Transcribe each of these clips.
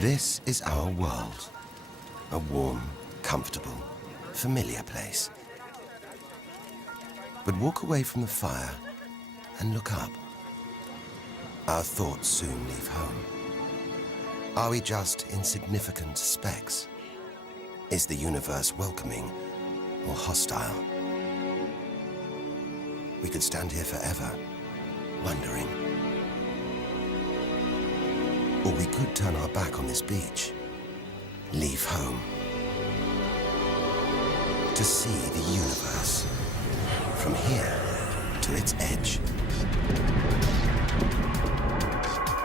This is our world. A warm, comfortable, familiar place. But walk away from the fire and look up. Our thoughts soon leave home. Are we just insignificant specks? Is the universe welcoming or hostile? We could stand here forever, wondering. Or we could turn our back on this beach, leave home, to see the universe, from here to its edge,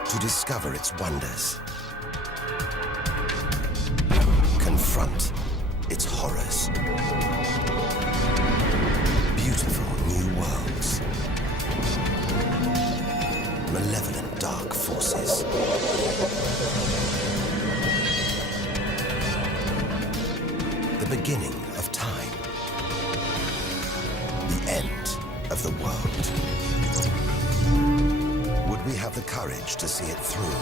to discover its wonders, confront its horrors. Beautiful new worlds, malevolent dark forces. The beginning of time, the end of the world. Would we have the courage to see it through?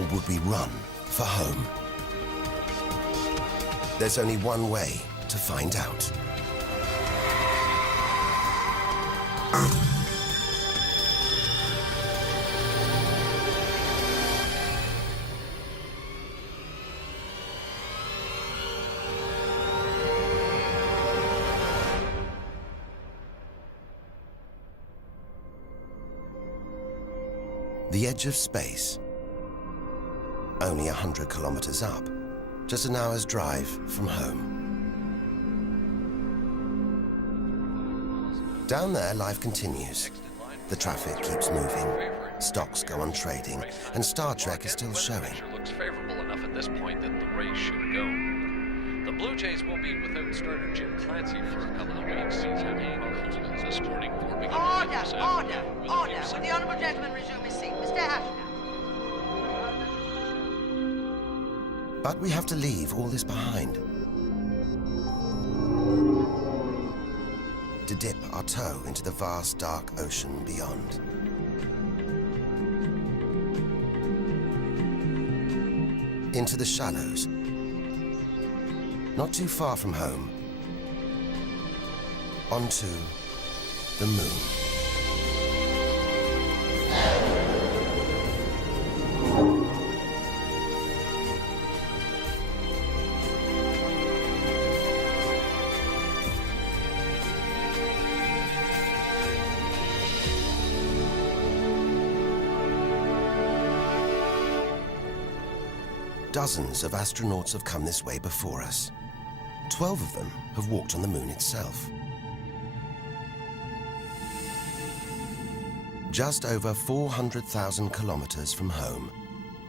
Or would we run for home? There's only one way to find out. The edge of space, only 100 kilometers up, just an hour's drive from home. Down there, life continues. The traffic keeps moving, stocks go on trading, and Star Trek is still showing. Looks favorable enough at this point that the race should go. The Blue Jays will be without starter Jim Clancy for a couple of weeks. He's having problems with this morning. Order! Will the honourable gentleman resume his seat? Mr. Ashton. But we have to leave all this behind. To dip our toe into the vast dark ocean beyond. Into the shallows. Not too far from home. Onto the moon. Dozens of astronauts have come this way before us. 12 of them have walked on the moon itself. Just over 400,000 kilometers from home,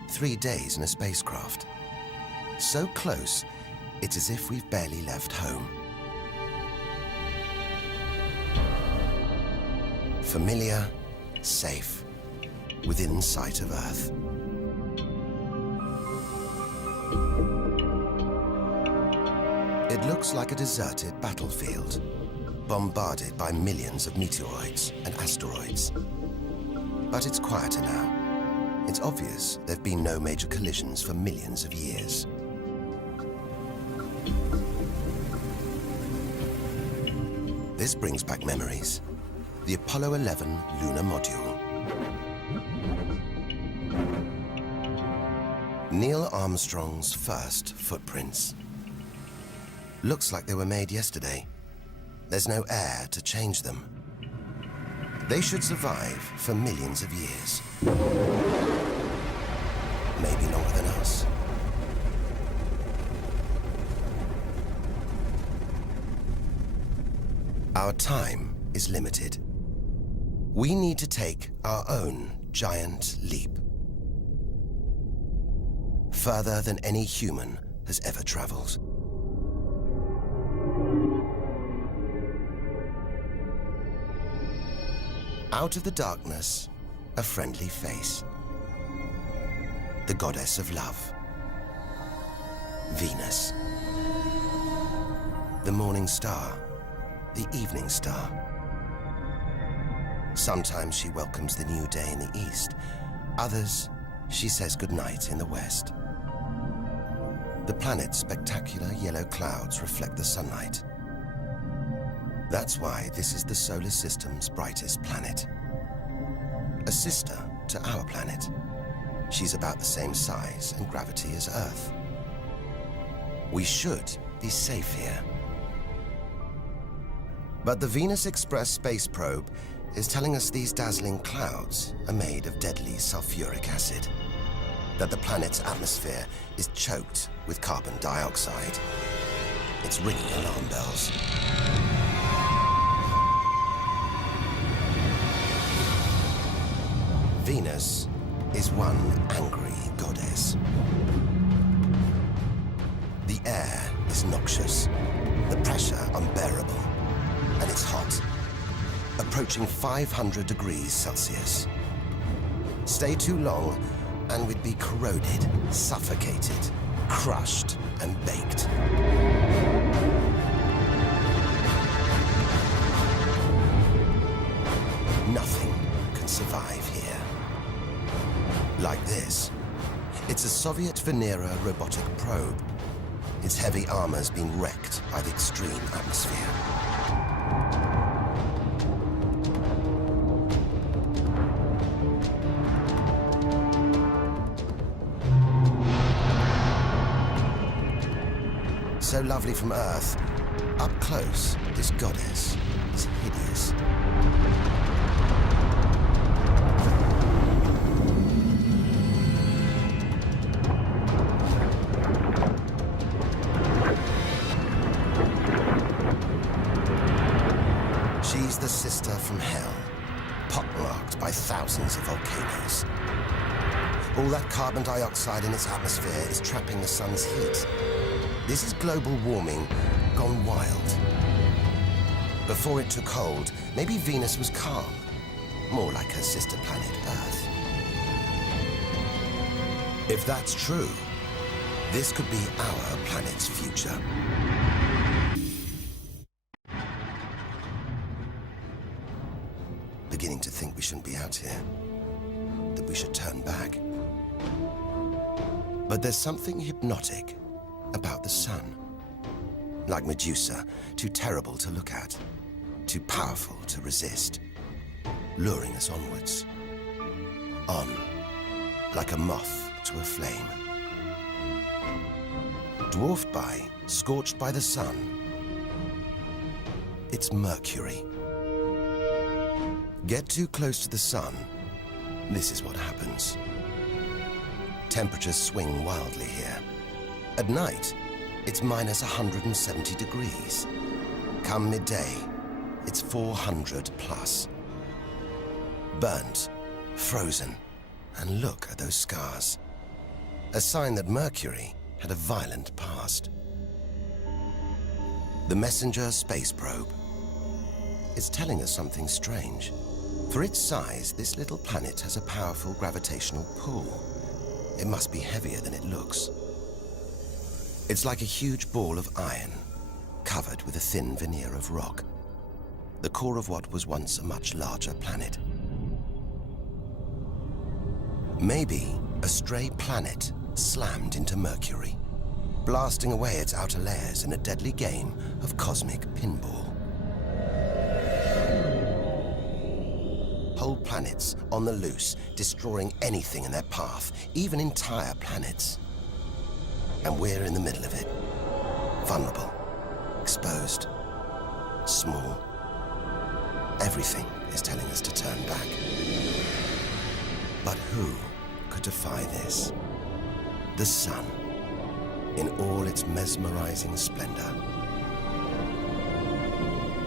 3 days in a spacecraft. So close, it's as if we've barely left home. Familiar, safe, within sight of Earth. It looks like a deserted battlefield, bombarded by millions of meteoroids and asteroids. But it's quieter now. It's obvious there have been no major collisions for millions of years. This brings back memories. The Apollo 11 lunar module. Neil Armstrong's first footprints. Looks like they were made yesterday. There's no air to change them. They should survive for millions of years. Maybe longer than us. Our time is limited. We need to take our own giant leap. Further than any human has ever traveled. Out of the darkness, a friendly face. The goddess of love. Venus. The morning star. The evening star. Sometimes she welcomes the new day in the east. Others, she says goodnight in the west. The planet's spectacular yellow clouds reflect the sunlight. That's why this is the solar system's brightest planet. A sister to our planet. She's about the same size and gravity as Earth. We should be safe here. But the Venus Express space probe is telling us these dazzling clouds are made of deadly sulfuric acid, that the planet's atmosphere is choked with carbon dioxide. It's ringing alarm bells. Venus is one angry goddess. The air is noxious, the pressure unbearable, and it's hot, approaching 500 degrees Celsius. Stay too long, and we'd be corroded, suffocated, crushed, and baked. Nothing can survive here. Like this. It's a Soviet Venera robotic probe. Its heavy armor's been wrecked by the extreme atmosphere. So lovely from Earth, up close, this goddess is hideous. She's the sister from hell, pockmarked by thousands of volcanoes. All that carbon dioxide in its atmosphere is trapping the sun's heat. This is global warming gone wild. Before it took hold, maybe Venus was calm, more like her sister planet Earth. If that's true, this could be our planet's future. Beginning to think we shouldn't be out here, that we should turn back. But there's something hypnotic about the sun. Like Medusa, too terrible to look at, too powerful to resist, luring us onwards. On, like a moth to a flame. Dwarfed by, scorched by the sun, it's Mercury. Get too close to the sun, this is what happens. Temperatures swing wildly here. At night, it's minus 170 degrees. Come midday, it's 400 plus. Burnt, frozen, and look at those scars. A sign that Mercury had a violent past. The Messenger space probe is telling us something strange. For its size, this little planet has a powerful gravitational pull. It must be heavier than it looks. It's like a huge ball of iron, covered with a thin veneer of rock, the core of what was once a much larger planet. Maybe a stray planet slammed into Mercury, blasting away its outer layers in a deadly game of cosmic pinball. Whole planets on the loose, destroying anything in their path, even entire planets. And we're in the middle of it. Vulnerable, exposed, small. Everything is telling us to turn back. But who could defy this? The sun, in all its mesmerizing splendor.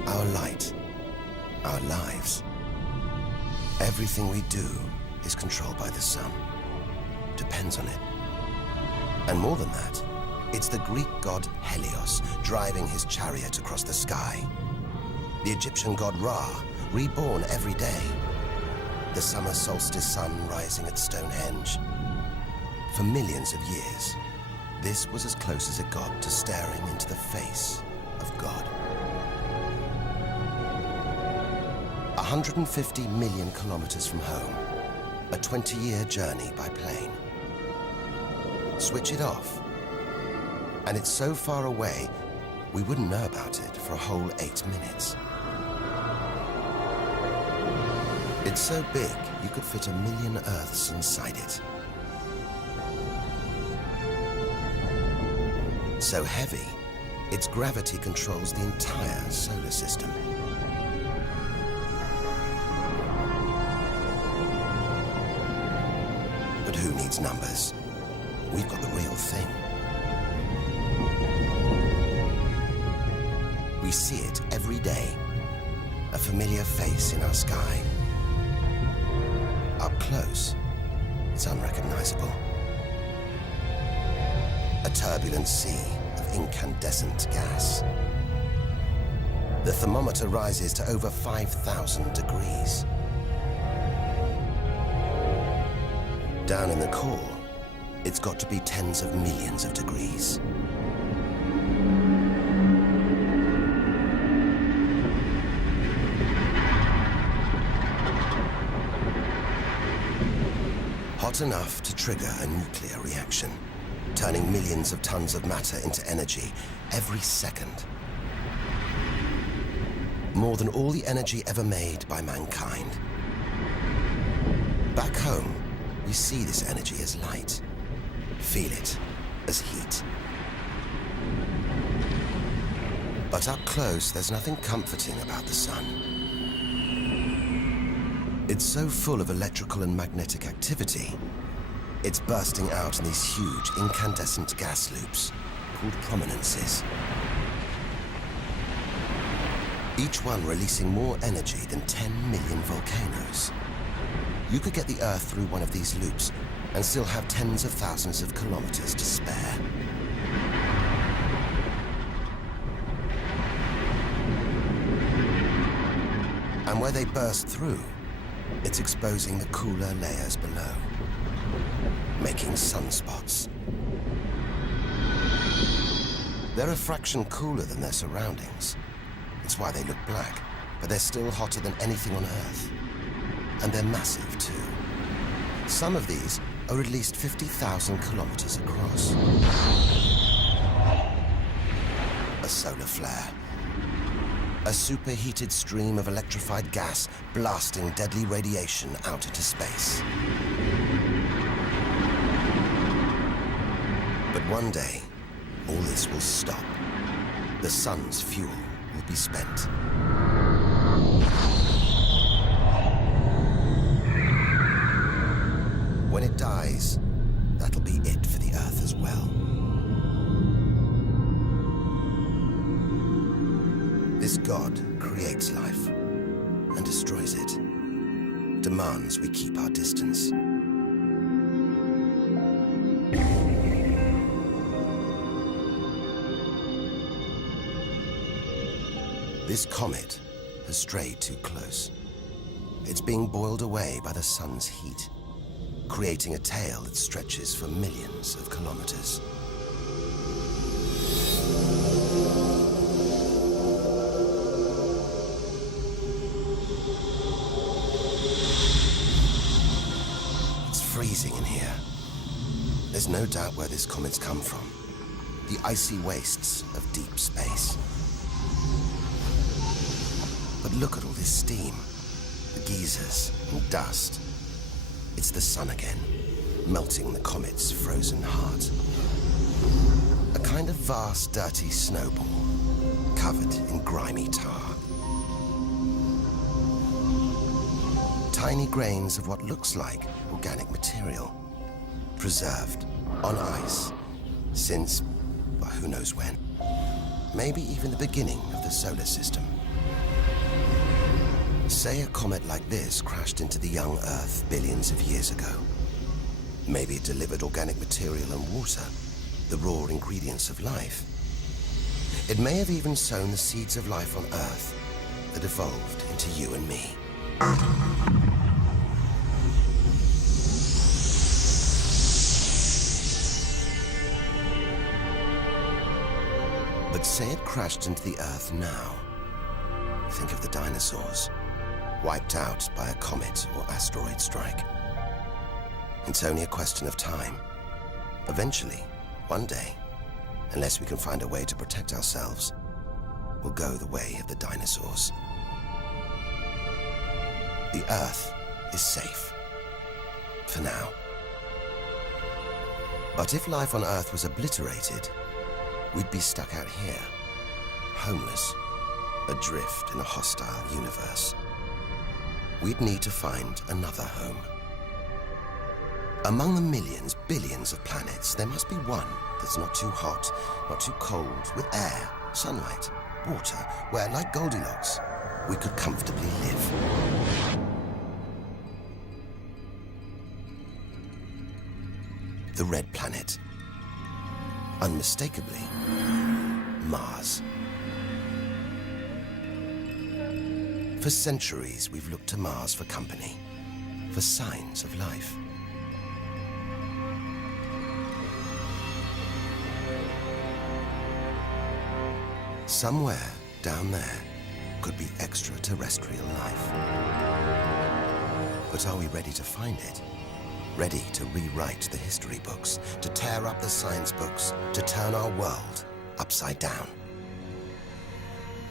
Our light, our lives. Everything we do is controlled by the sun, depends on it. And more than that, it's the Greek god Helios driving his chariot across the sky. The Egyptian god Ra, reborn every day. The summer solstice sun rising at Stonehenge. For millions of years, this was as close as it got to staring into the face of God. 150 million kilometers from home, a 20-year journey by plane. Switch it off, and it's so far away, we wouldn't know about it for a whole 8 minutes. It's so big, you could fit 1 million Earths inside it. So heavy, its gravity controls the entire solar system. But who needs numbers? We've got the real thing. We see it every day, a familiar face in our sky. Up close, it's unrecognizable. A turbulent sea of incandescent gas. The thermometer rises to over 5,000 degrees. Down in the core, it's got to be tens of millions of degrees. Hot enough to trigger a nuclear reaction, turning millions of tons of matter into energy every second. More than all the energy ever made by mankind. Back home, we see this energy as light, feel it as heat. But up close, there's nothing comforting about the sun. It's so full of electrical and magnetic activity, it's bursting out in these huge incandescent gas loops called prominences. Each one releasing more energy than 10 million volcanoes. You could get the Earth through one of these loops and still have tens of thousands of kilometers to spare. And where they burst through, it's exposing the cooler layers below, making sunspots. They're a fraction cooler than their surroundings. It's why they look black, but they're still hotter than anything on Earth. And they're massive, too. Some of these are at least 50,000 kilometers across. A solar flare. A superheated stream of electrified gas blasting deadly radiation out into space. But one day, all this will stop. The sun's fuel will be spent. When it dies, that'll be it for the Earth as well. This God creates life and destroys it, demands we keep our distance. This comet has strayed too close. It's being boiled away by the sun's heat, creating a tail that stretches for millions of kilometers. It's freezing in here. There's no doubt where this comet's come from. The icy wastes of deep space. But look at all this steam, the geysers and dust. It's the sun again, melting the comet's frozen heart. A kind of vast, dirty snowball, covered in grimy tar. Tiny grains of what looks like organic material, preserved on ice since, well, who knows when. Maybe even the beginning of the solar system. Say a comet like this crashed into the young Earth billions of years ago. Maybe it delivered organic material and water, the raw ingredients of life. It may have even sown the seeds of life on Earth that evolved into you and me. But say it crashed into the Earth now. Think of the dinosaurs, wiped out by a comet or asteroid strike. It's only a question of time. Eventually, one day, unless we can find a way to protect ourselves, we'll go the way of the dinosaurs. The Earth is safe. For now. But if life on Earth was obliterated, we'd be stuck out here, homeless, adrift in a hostile universe. We'd need to find another home. Among the millions, billions of planets, there must be one that's not too hot, not too cold, with air, sunlight, water, where, like Goldilocks, we could comfortably live. The red planet. Unmistakably, Mars. For centuries, we've looked to Mars for company, for signs of life. Somewhere down there could be extraterrestrial life. But are we ready to find it? Ready to rewrite the history books, to tear up the science books, to turn our world upside down?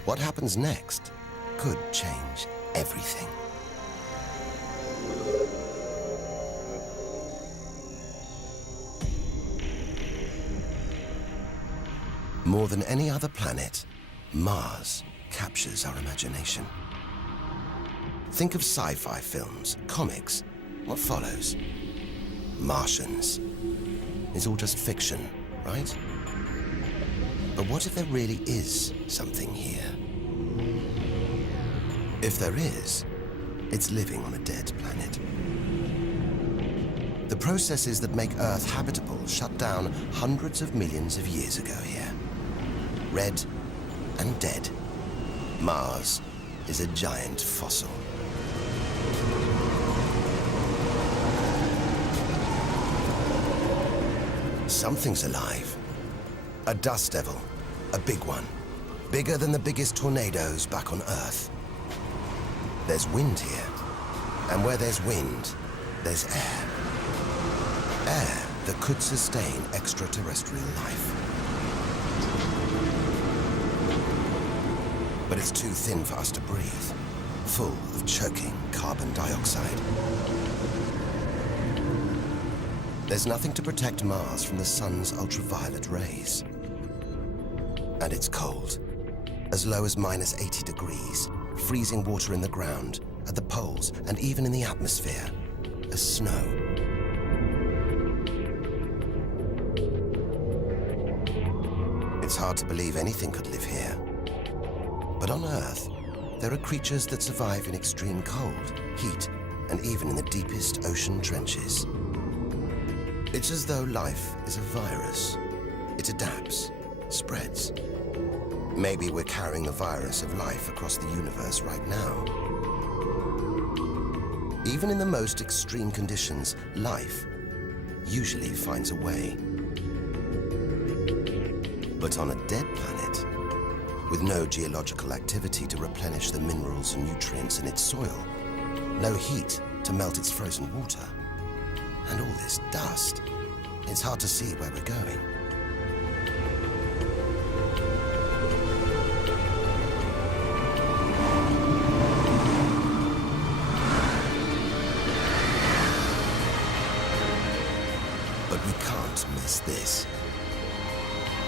What happens next could change everything. More than any other planet, Mars captures our imagination. Think of sci-fi films, comics. What follows? Martians. It's all just fiction, right? But what if there really is something here? If there is, it's living on a dead planet. The processes that make Earth habitable shut down hundreds of millions of years ago here. Red and dead. Mars is a giant fossil. Something's alive. A dust devil. A big one. Bigger than the biggest tornadoes back on Earth. There's wind here. And where there's wind, there's air. Air that could sustain extraterrestrial life. But it's too thin for us to breathe. Full of choking carbon dioxide. There's nothing to protect Mars from the sun's ultraviolet rays. And it's cold. As low as -80 degrees, freezing water in the ground, at the poles, and even in the atmosphere, as snow. It's hard to believe anything could live here. But on Earth, there are creatures that survive in extreme cold, heat, and even in the deepest ocean trenches. It's as though life is a virus. It adapts, spreads. Maybe we're carrying the virus of life across the universe right now. Even in the most extreme conditions, life usually finds a way. But on a dead planet, with no geological activity to replenish the minerals and nutrients in its soil, no heat to melt its frozen water, and all this dust, it's hard to see where we're going. But we can't miss this.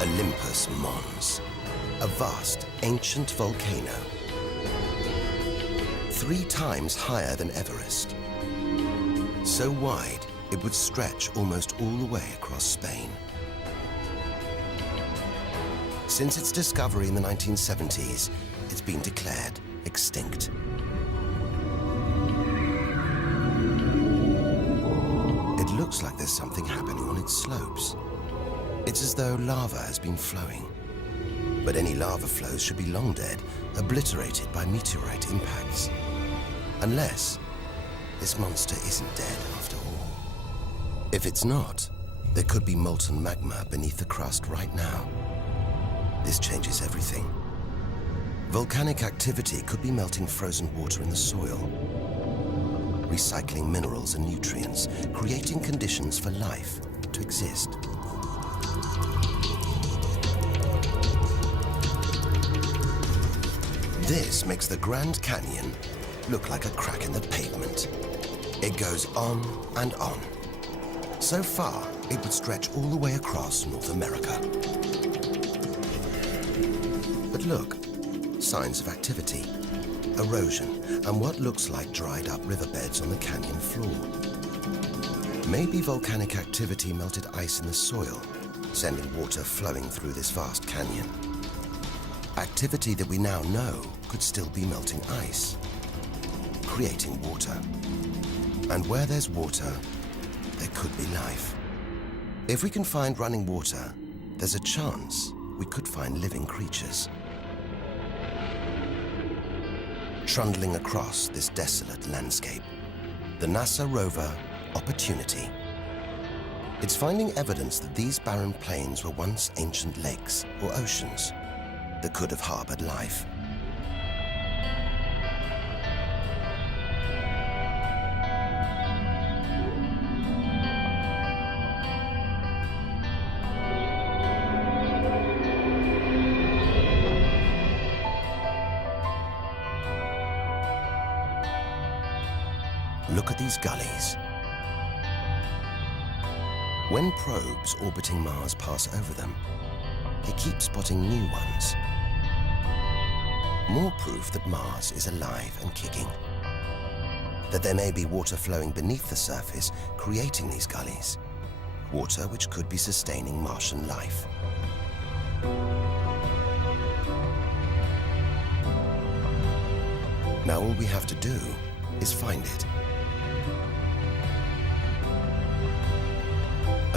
Olympus Mons, a vast, ancient volcano, 3 times higher than Everest. So wide, it would stretch almost all the way across Spain. Since its discovery in the 1970s, it's been declared extinct. It looks like there's something happening on its slopes. It's as though lava has been flowing. But any lava flows should be long dead, obliterated by meteorite impacts. Unless this monster isn't dead after all. If it's not, there could be molten magma beneath the crust right now. This changes everything. Volcanic activity could be melting frozen water in the soil. recycling minerals and nutrients, creating conditions for life to exist. This makes the Grand Canyon look like a crack in the pavement. It goes on and on. So far, it would stretch all the way across North America. But look, signs of activity, erosion, and what looks like dried up riverbeds on the canyon floor. Maybe volcanic activity melted ice in the soil, sending water flowing through this vast canyon. Activity that we now know could still be melting ice, creating water. And where there's water, there could be life. If we can find running water, there's a chance we could find living creatures. Trundling across this desolate landscape, the NASA rover Opportunity. It's finding evidence that these barren plains were once ancient lakes or oceans that could have harbored life. Look at these gullies. When probes orbiting Mars pass over them, they keep spotting new ones. More proof that Mars is alive and kicking. That there may be water flowing beneath the surface, creating these gullies. Water which could be sustaining Martian life. Now all we have to do is find it.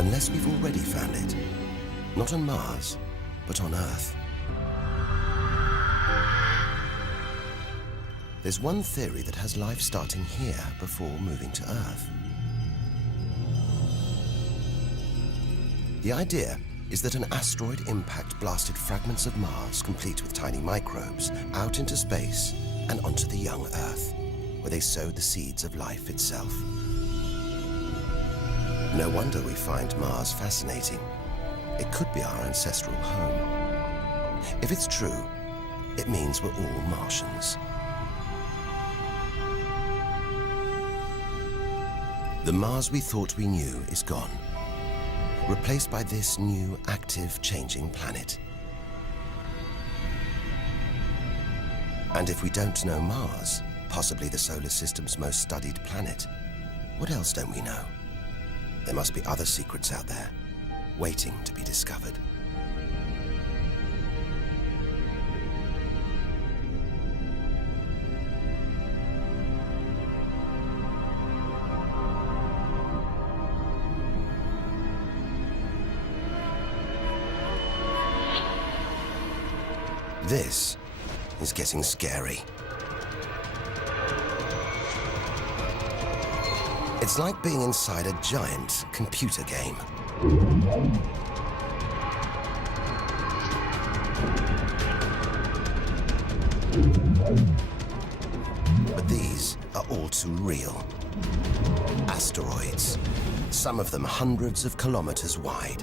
Unless we've already found it. Not on Mars, but on Earth. There's one theory that has life starting here before moving to Earth. The idea is that an asteroid impact blasted fragments of Mars, complete with tiny microbes, out into space and onto the young Earth, where they sowed the seeds of life itself. No wonder we find Mars fascinating. It could be our ancestral home. If it's true, it means we're all Martians. The Mars we thought we knew is gone, replaced by this new, active, changing planet. And if we don't know Mars, possibly the solar system's most studied planet, what else don't we know? There must be other secrets out there, waiting to be discovered. This is getting scary. It's like being inside a giant computer game. But these are all too real. Asteroids, some of them hundreds of kilometers wide.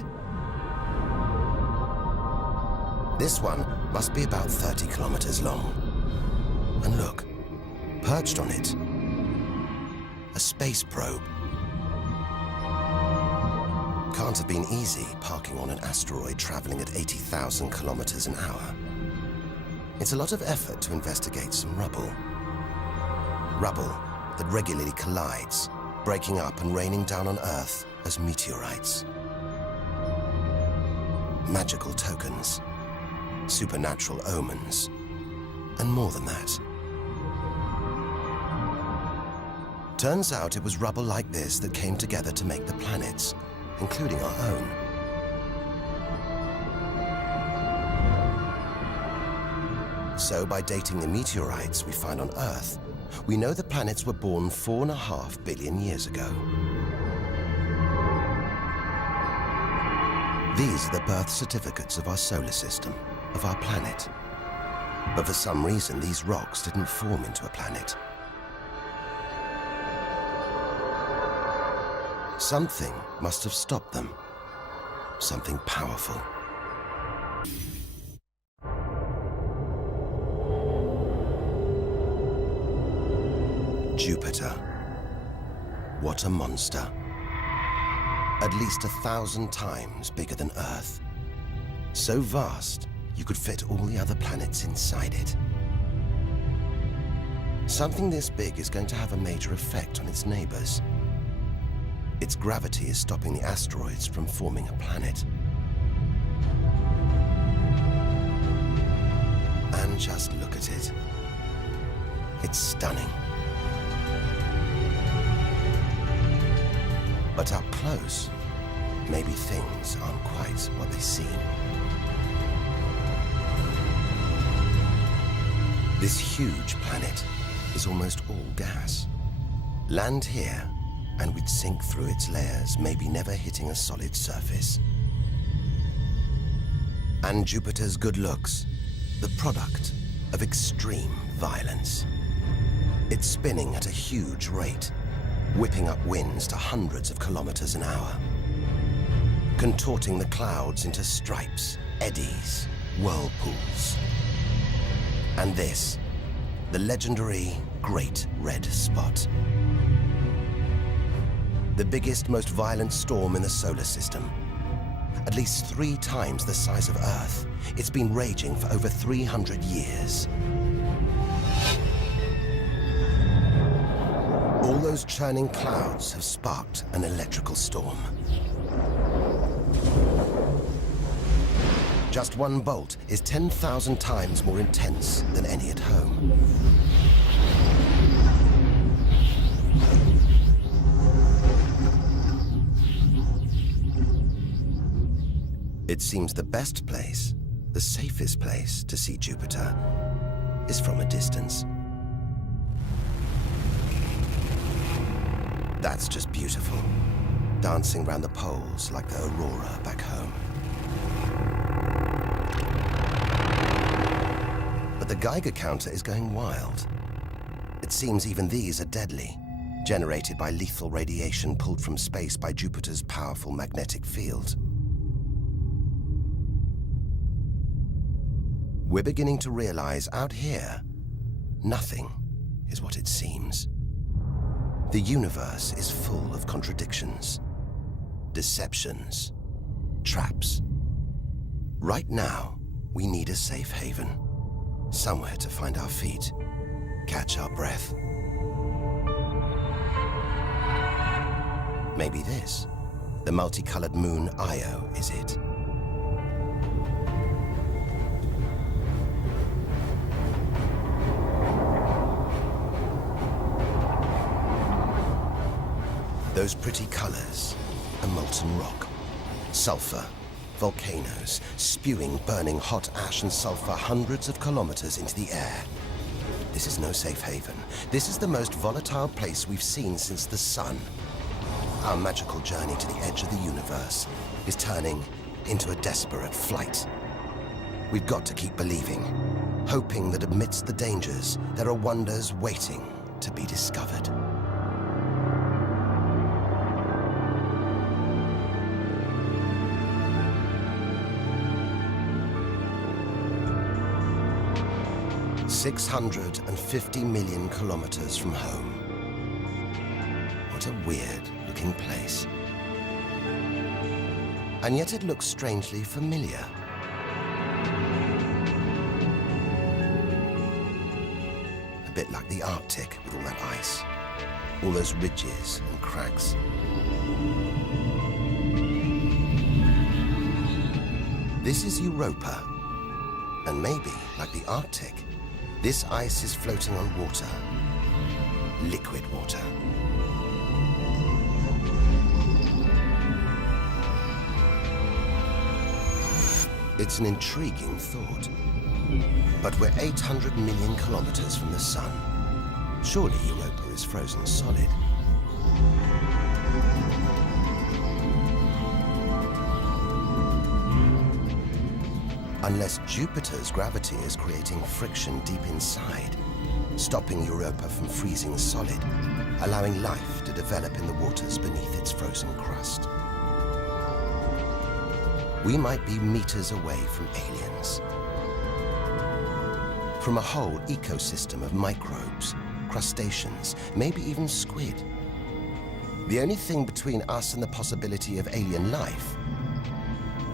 This one must be about 30 kilometers long. And look, perched on it, a space probe. Can't have been easy parking on an asteroid traveling at 80,000 kilometers an hour. It's a lot of effort to investigate some rubble. Rubble that regularly collides, breaking up and raining down on Earth as meteorites. Magical tokens, supernatural omens, and more than that. Turns out it was rubble like this that came together to make the planets, including our own. So by dating the meteorites we find on Earth, we know the planets were born 4.5 billion years ago. These are the birth certificates of our solar system, of our planet. But for some reason, these rocks didn't form into a planet. Something must have stopped them. Something powerful. Jupiter. What a monster. At least 1,000 times bigger than Earth. So vast, you could fit all the other planets inside it. Something this big is going to have a major effect on its neighbors. Its gravity is stopping the asteroids from forming a planet. And just look at it. It's stunning. But up close, maybe things aren't quite what they seem. This huge planet is almost all gas. Land here, and we'd sink through its layers, maybe never hitting a solid surface. And Jupiter's good looks, the product of extreme violence. It's spinning at a huge rate, whipping up winds to hundreds of kilometers an hour, contorting the clouds into stripes, eddies, whirlpools. And this, the legendary Great Red Spot. The biggest, most violent storm in the solar system. At least 3 times the size of Earth. It's been raging for over 300 years. All those churning clouds have sparked an electrical storm. Just one bolt is 10,000 times more intense than any at home. It seems the best place, the safest place to see Jupiter is from a distance. That's just beautiful, dancing round the poles like the aurora back home. But the Geiger counter is going wild. It seems even these are deadly, generated by lethal radiation pulled from space by Jupiter's powerful magnetic field. We're beginning to realize out here, nothing is what it seems. The universe is full of contradictions, deceptions, traps. Right now, we need a safe haven, somewhere to find our feet, catch our breath. Maybe this, the multicolored moon Io, is it? Those pretty colors, a molten rock, sulfur, volcanoes, spewing burning hot ash and sulfur hundreds of kilometers into the air. This is no safe haven. This is the most volatile place we've seen since the sun. Our magical journey to the edge of the universe is turning into a desperate flight. We've got to keep believing, hoping that amidst the dangers, there are wonders waiting to be discovered. $650 million kilometers from home. What a weird-looking place. And yet it looks strangely familiar. A bit like the Arctic with all that ice, all those ridges and cracks. This is Europa, and maybe, like the Arctic, this ice is floating on water, liquid water. It's an intriguing thought. But we're 800 million kilometers from the sun. Surely Europa is frozen solid. Unless Jupiter's gravity is creating friction deep inside, stopping Europa from freezing solid, allowing life to develop in the waters beneath its frozen crust. We might be meters away from aliens, from a whole ecosystem of microbes, crustaceans, maybe even squid. The only thing between us and the possibility of alien life,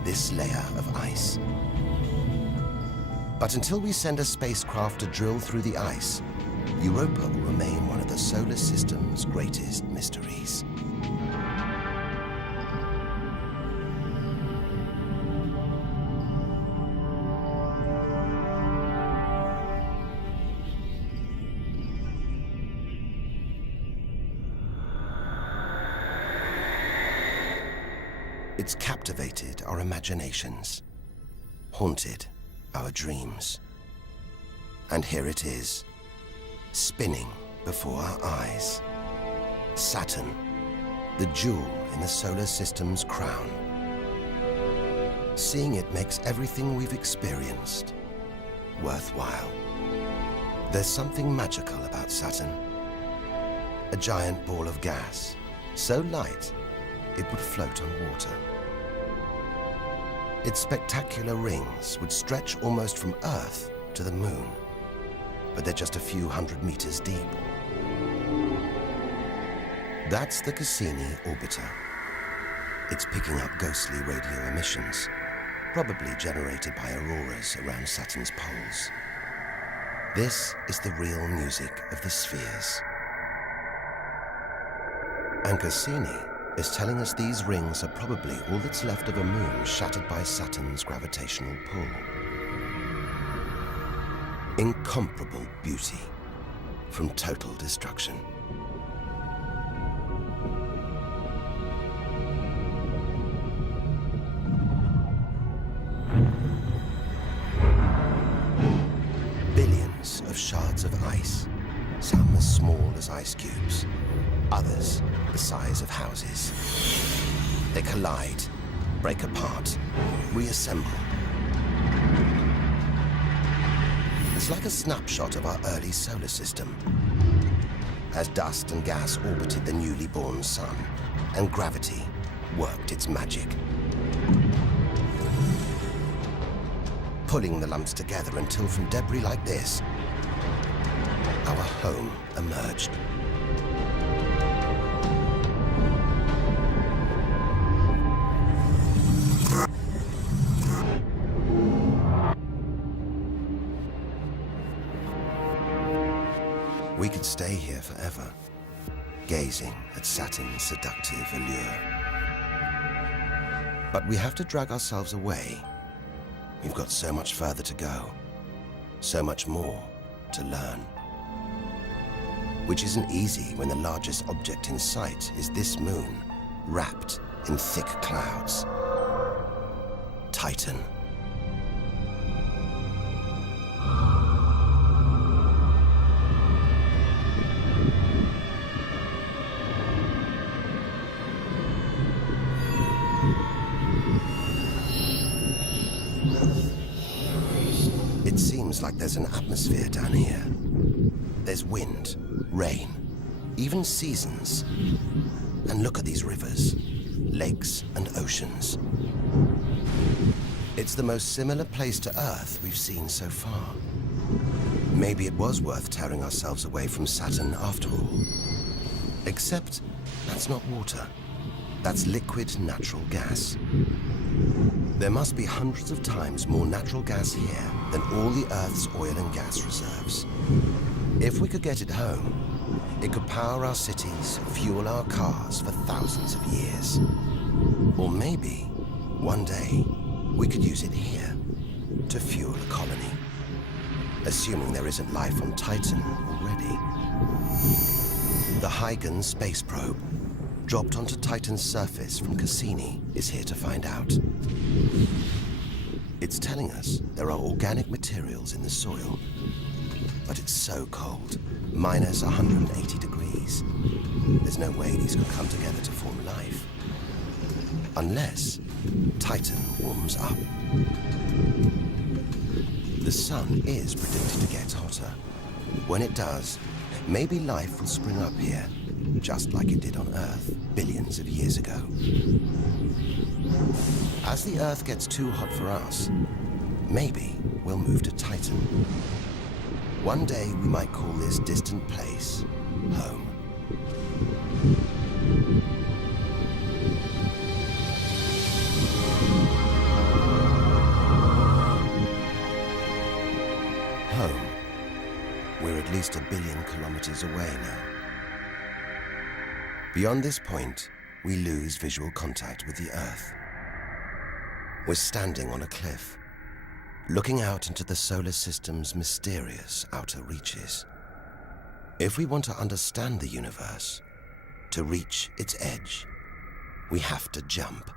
this layer of ice. But until we send a spacecraft to drill through the ice, Europa will remain one of the solar system's greatest mysteries. It's captivated our imaginations, haunted our dreams. And here it is, spinning before our eyes. Saturn, the jewel in the solar system's crown. Seeing it makes everything we've experienced worthwhile. There's something magical about Saturn. A giant ball of gas, so light it would float on water. Its spectacular rings would stretch almost from Earth to the Moon, but they're just a few hundred meters deep. That's the Cassini orbiter. It's picking up ghostly radio emissions, probably generated by auroras around Saturn's poles. This is the real music of the spheres. And Cassini is telling us these rings are probably all that's left of a moon shattered by Saturn's gravitational pull. Incomparable beauty from total destruction. Billions of shards of ice, some as small as ice cubes, others the size of houses. They collide, break apart, reassemble. It's like a snapshot of our early solar system, as dust and gas orbited the newly born sun, and gravity worked its magic, pulling the lumps together until from debris like this, our home emerged. We could stay here forever, gazing at Saturn's seductive allure. But we have to drag ourselves away. We've got so much further to go, so much more to learn. Which isn't easy when the largest object in sight is this moon, wrapped in thick clouds. Titan. It seems like there's an atmosphere down here. There's wind, rain, even seasons. And look at these rivers, lakes and oceans. It's the most similar place to Earth we've seen so far. Maybe it was worth tearing ourselves away from Saturn after all. Except that's not water. That's liquid natural gas. There must be hundreds of times more natural gas here than all the Earth's oil and gas reserves. If we could get it home, it could power our cities, fuel our cars for thousands of years. Or maybe, one day, we could use it here to fuel a colony. Assuming there isn't life on Titan already. The Huygens space probe, dropped onto Titan's surface from Cassini, is here to find out. It's telling us there are organic materials in the soil, but it's so cold, minus 180 degrees. There's no way these could come together to form life. Unless Titan warms up. The sun is predicted to get hotter. When it does, maybe life will spring up here, just like it did on Earth billions of years ago. As the Earth gets too hot for us, maybe we'll move to Titan. One day we might call this distant place home. Home. We're at least 1 billion kilometers away now. Beyond this point, we lose visual contact with the Earth. We're standing on a cliff, looking out into the solar system's mysterious outer reaches. If we want to understand the universe, to reach its edge, we have to jump.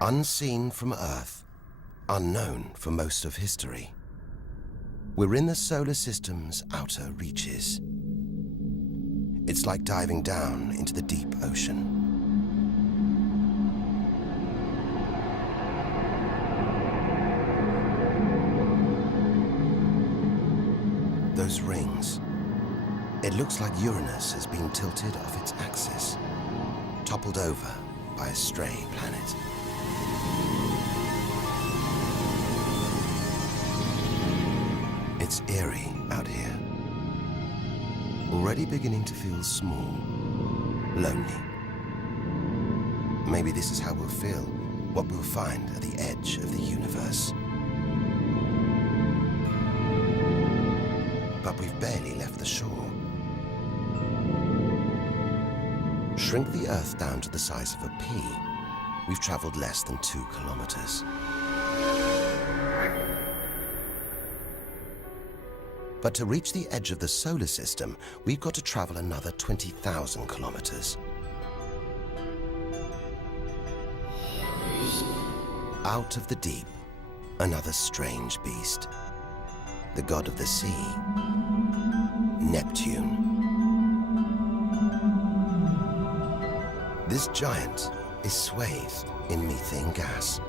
Unseen from Earth, unknown for most of history, we're in the solar system's outer reaches. It's like diving down into the deep ocean. Those rings. It looks like Uranus has been tilted off its axis, toppled over by a stray planet. It's eerie out here. Already beginning to feel small, lonely. Maybe this is how we'll feel, what we'll find at the edge of the universe. But we've barely left the shore. Shrink the Earth down to the size of a pea. We've traveled less than 2 kilometers. But to reach the edge of the solar system, we've got to travel another 20,000 kilometers. Out of the deep, another strange beast. The god of the sea, Neptune. This giant is swathed in methane gas.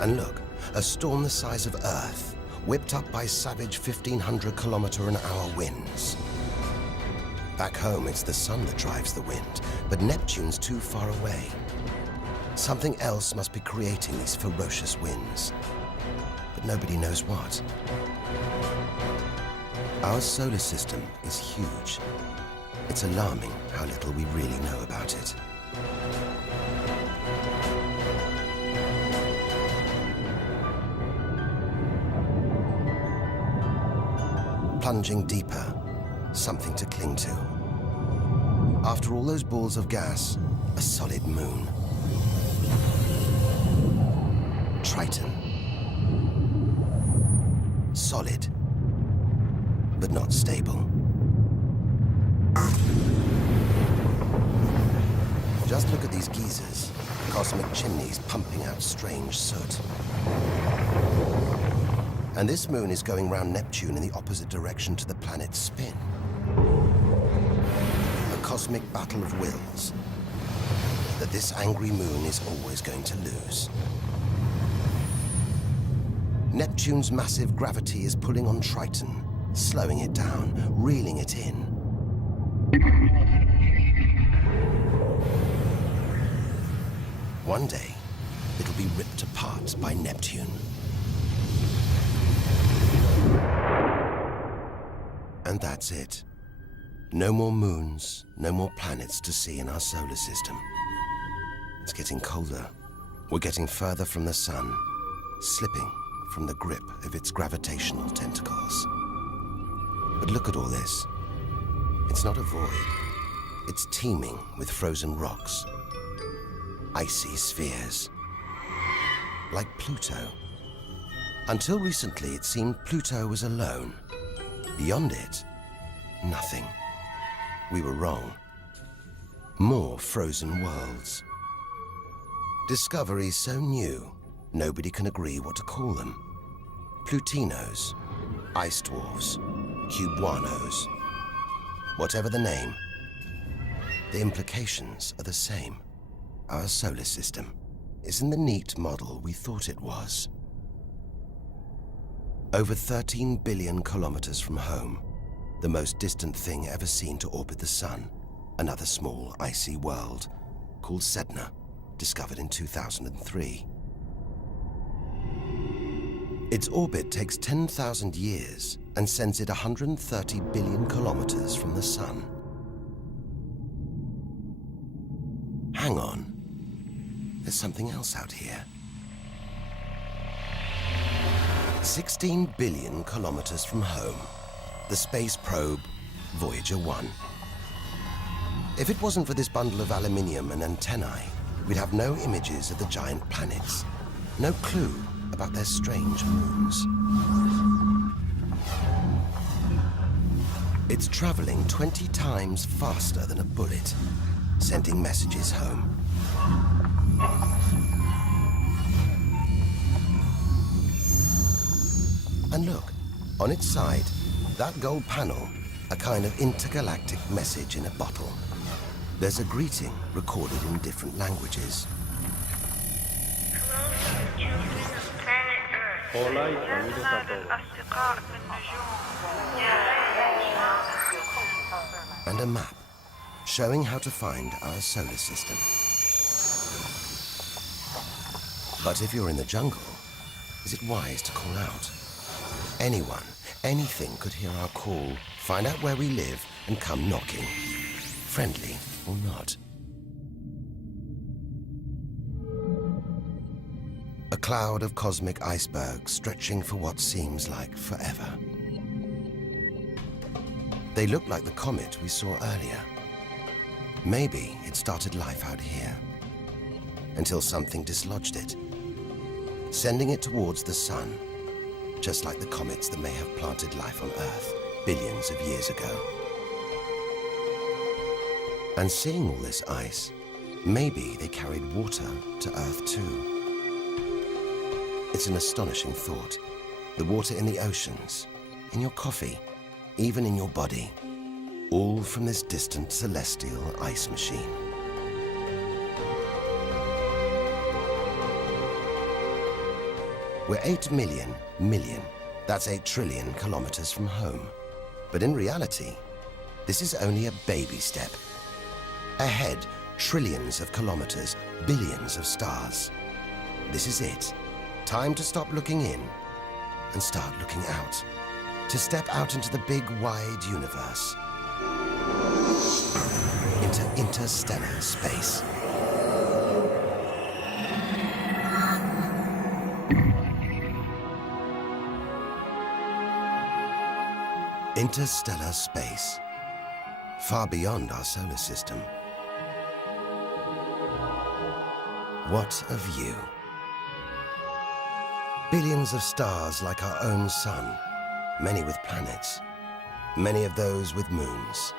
And look, a storm the size of Earth, whipped up by savage 1,500-kilometer-an-hour winds. Back home, it's the sun that drives the wind, but Neptune's too far away. Something else must be creating these ferocious winds, but nobody knows what. Our solar system is huge. It's alarming how little we really know about it. Plunging deeper, something to cling to. After all those balls of gas, a solid moon. Triton. Solid, but not stable. Just look at these geysers, cosmic chimneys pumping out strange soot. And this moon is going round Neptune in the opposite direction to the planet's spin. A cosmic battle of wills that this angry moon is always going to lose. Neptune's massive gravity is pulling on Triton, slowing it down, reeling it in. One day, it'll be ripped apart by Neptune. And that's it. No more moons, no more planets to see in our solar system. It's getting colder. We're getting further from the sun, slipping from the grip of its gravitational tentacles. But look at all this. It's not a void. It's teeming with frozen rocks, icy spheres, like Pluto. Until recently, it seemed Pluto was alone. Beyond it, nothing. We were wrong. More frozen worlds. Discoveries so new, nobody can agree what to call them. Plutinos, ice dwarfs, cubanos. Whatever the name, the implications are the same. Our solar system isn't the neat model we thought it was. Over 13 billion kilometers from home, the most distant thing ever seen to orbit the Sun, another small, icy world called Sedna, discovered in 2003. Its orbit takes 10,000 years and sends it 130 billion kilometers from the Sun. Hang on, there's something else out here. 16 billion kilometers from home, the space probe Voyager 1. If it wasn't for this bundle of aluminium and antennae, we'd have no images of the giant planets, no clue about their strange moons. It's traveling 20 times faster than a bullet, sending messages home. And look, on its side, that gold panel, a kind of intergalactic message in a bottle. There's a greeting recorded in different languages. Hola y saludos a todos. And a map showing how to find our solar system. But if you're in the jungle, is it wise to call out? Anyone, anything could hear our call, find out where we live, and come knocking. Friendly or not. A cloud of cosmic icebergs stretching for what seems like forever. They look like the comet we saw earlier. Maybe it started life out here, until something dislodged it, sending it towards the Sun, just like the comets that may have planted life on Earth billions of years ago. And seeing all this ice, maybe they carried water to Earth too. It's an astonishing thought. The water in the oceans, in your coffee, even in your body, all from this distant celestial ice machine. We're 8 million, that's 8 trillion kilometers from home. But in reality, this is only a baby step. Ahead, trillions of kilometers, billions of stars. This is it. Time to stop looking in and start looking out. To step out into the big, wide universe. Into interstellar space. Interstellar space. Far beyond our solar system. What a view. Billions of stars like our own sun, many with planets, many of those with moons.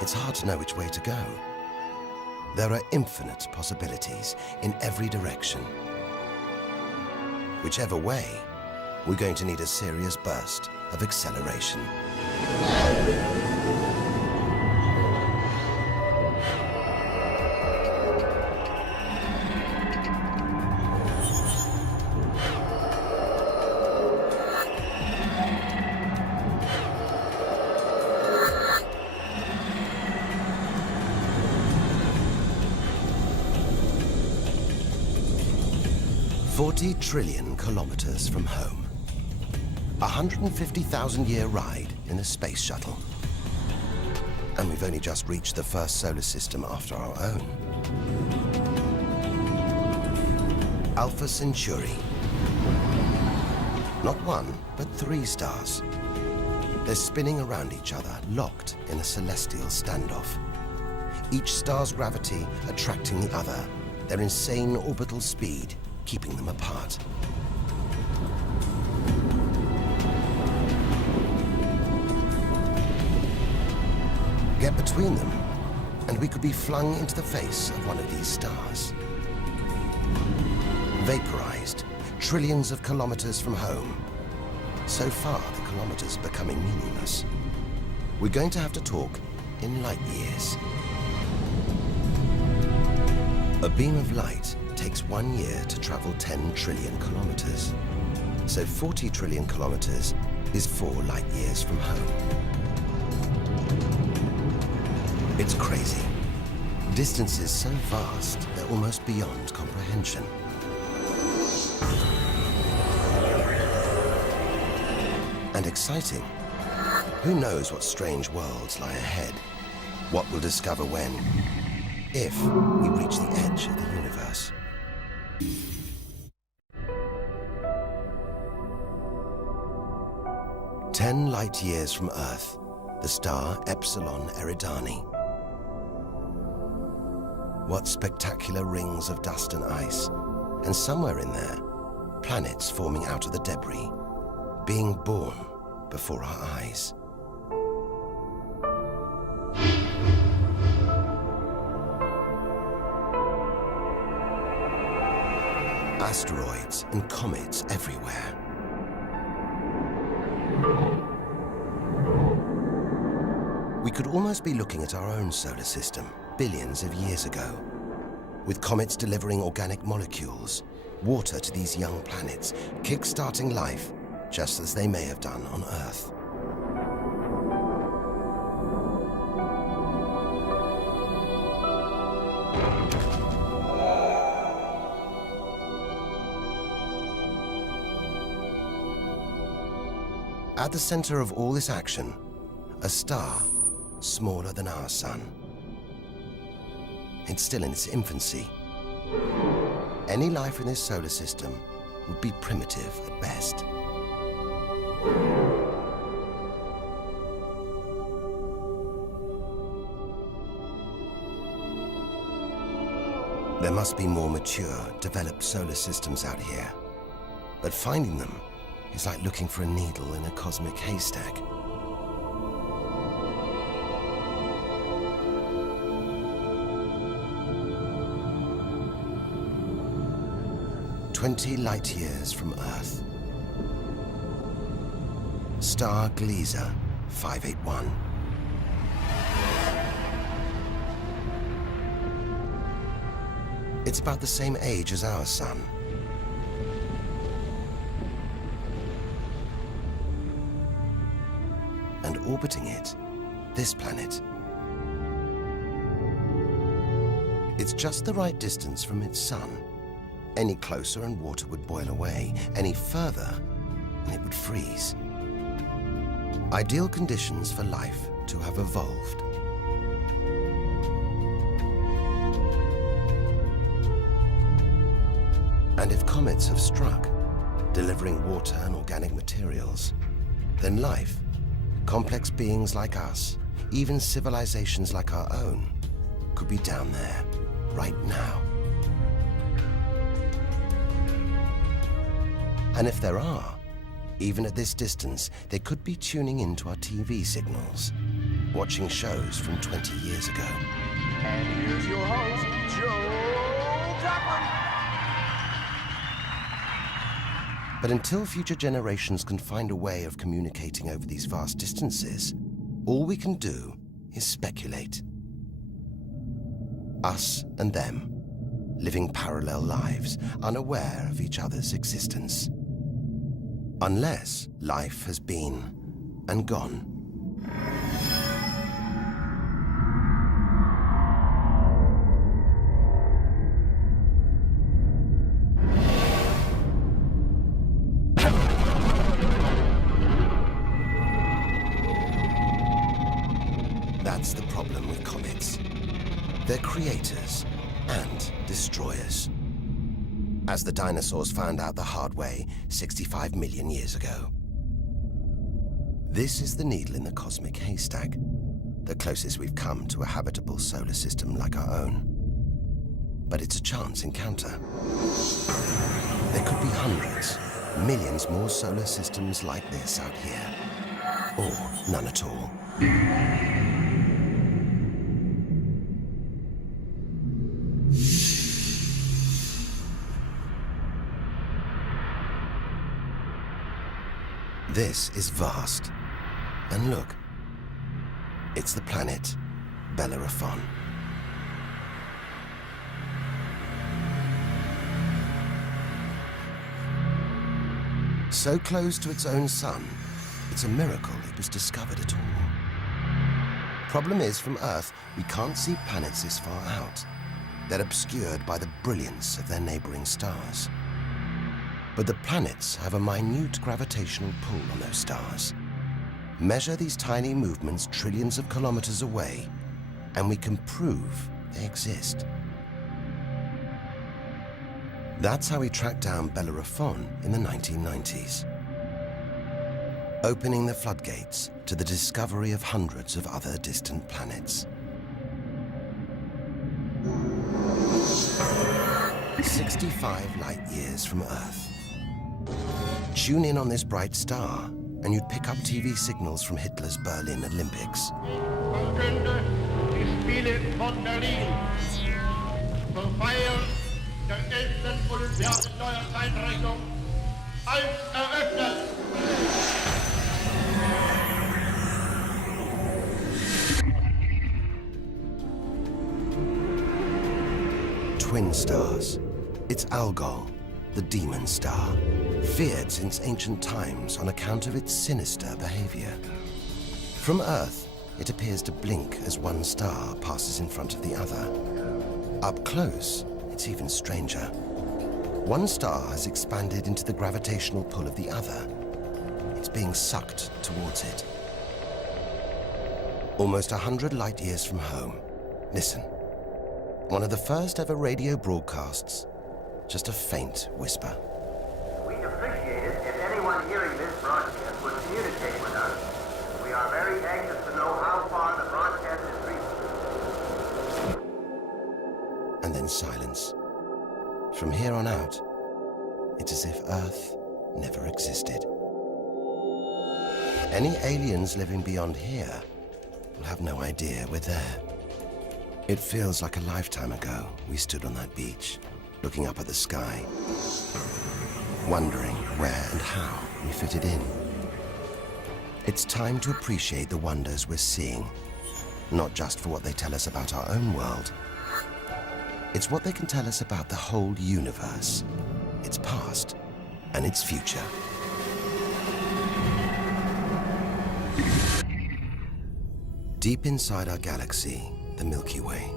It's hard to know which way to go. There are infinite possibilities in every direction. Whichever way, we're going to need a serious burst of acceleration. $40 trillion kilometers from home. 150,000-year ride in a space shuttle. And we've only just reached the first solar system after our own. Alpha Centauri. Not one, but 3 stars. They're spinning around each other, locked in a celestial standoff. Each star's gravity attracting the other, their insane orbital speed keeping them apart. Get between them, and we could be flung into the face of one of these stars. Vaporized, trillions of kilometers from home. So far, the kilometers are becoming meaningless. We're going to have to talk in light years. A beam of light takes 1 year to travel 10 trillion kilometers. So 40 trillion kilometers is 4 light years from home. It's crazy. Distances so vast, they're almost beyond comprehension. And exciting. Who knows what strange worlds lie ahead? What we'll discover when, if we reach the edge of the universe. "10 light years from Earth, the star Epsilon Eridani. What spectacular rings of dust and ice, and somewhere in there, planets forming out of the debris, being born before our eyes. Asteroids and comets everywhere. We could almost be looking at our own solar system billions of years ago, with comets delivering organic molecules, water to these young planets, kick-starting life just as they may have done on Earth. At the center of all this action, a star smaller than our sun. It's still in its infancy. Any life in this solar system would be primitive at best. There must be more mature, developed solar systems out here. But finding them is like looking for a needle in a cosmic haystack. "20 light years from Earth. Star Gliese 581. It's about the same age as our sun. And orbiting it, this planet. It's just the right distance from its sun. Any closer and water would boil away. Any further and it would freeze. Ideal conditions for life to have evolved. And if comets have struck, delivering water and organic materials, then life, complex beings like us, even civilizations like our own, could be down there, right now. And if there are, even at this distance, they could be tuning into our TV signals, watching shows from 20 years ago. And here's your host, Joe Duckman. But until future generations can find a way of communicating over these vast distances, all we can do is speculate. Us and them, living parallel lives, unaware of each other's existence. Unless life has been and gone. That's the problem with comets. They're creators and destroyers. As the dinosaurs found out the hard way 65 million years ago. This is the needle in the cosmic haystack, the closest we've come to a habitable solar system like our own. But it's a chance encounter. There could be hundreds, millions more solar systems like this out here, or none at all. This is vast. And look, it's the planet Bellerophon. So close to its own sun, it's a miracle it was discovered at all. Problem is, from Earth, we can't see planets this far out. They're obscured by the brilliance of their neighboring stars. But the planets have a minute gravitational pull on those stars. Measure these tiny movements trillions of kilometers away, and we can prove they exist. That's how we tracked down Bellerophon in the 1990s, opening the floodgates to the discovery of hundreds of other distant planets. 65 light years from Earth. Tune in on this bright star, and you'd pick up TV signals from Hitler's Berlin Olympics. Verkünde die Spiele von Berlin. Verfeiern der 11. Olympiade neuer Zeitrechnung als eröffnet. Twin stars. It's Algol, the demon star, feared since ancient times on account of its sinister behavior. From Earth, it appears to blink as one star passes in front of the other. Up close, it's even stranger. One star has expanded into the gravitational pull of the other. It's being sucked towards it. Almost 100 light years from home. Listen. One of the first ever radio broadcasts. Just a faint whisper. We'd appreciate it if anyone hearing this broadcast would communicate with us. We are very anxious to know how far the broadcast is reaching. And then silence. From here on out, it's as if Earth never existed. Any aliens living beyond here will have no idea we're there. It feels like a lifetime ago we stood on that beach, looking up at the sky, wondering where and how we fitted in. It's time to appreciate the wonders we're seeing, not just for what they tell us about our own world. It's what they can tell us about the whole universe, its past and its future. Deep inside our galaxy, the Milky Way,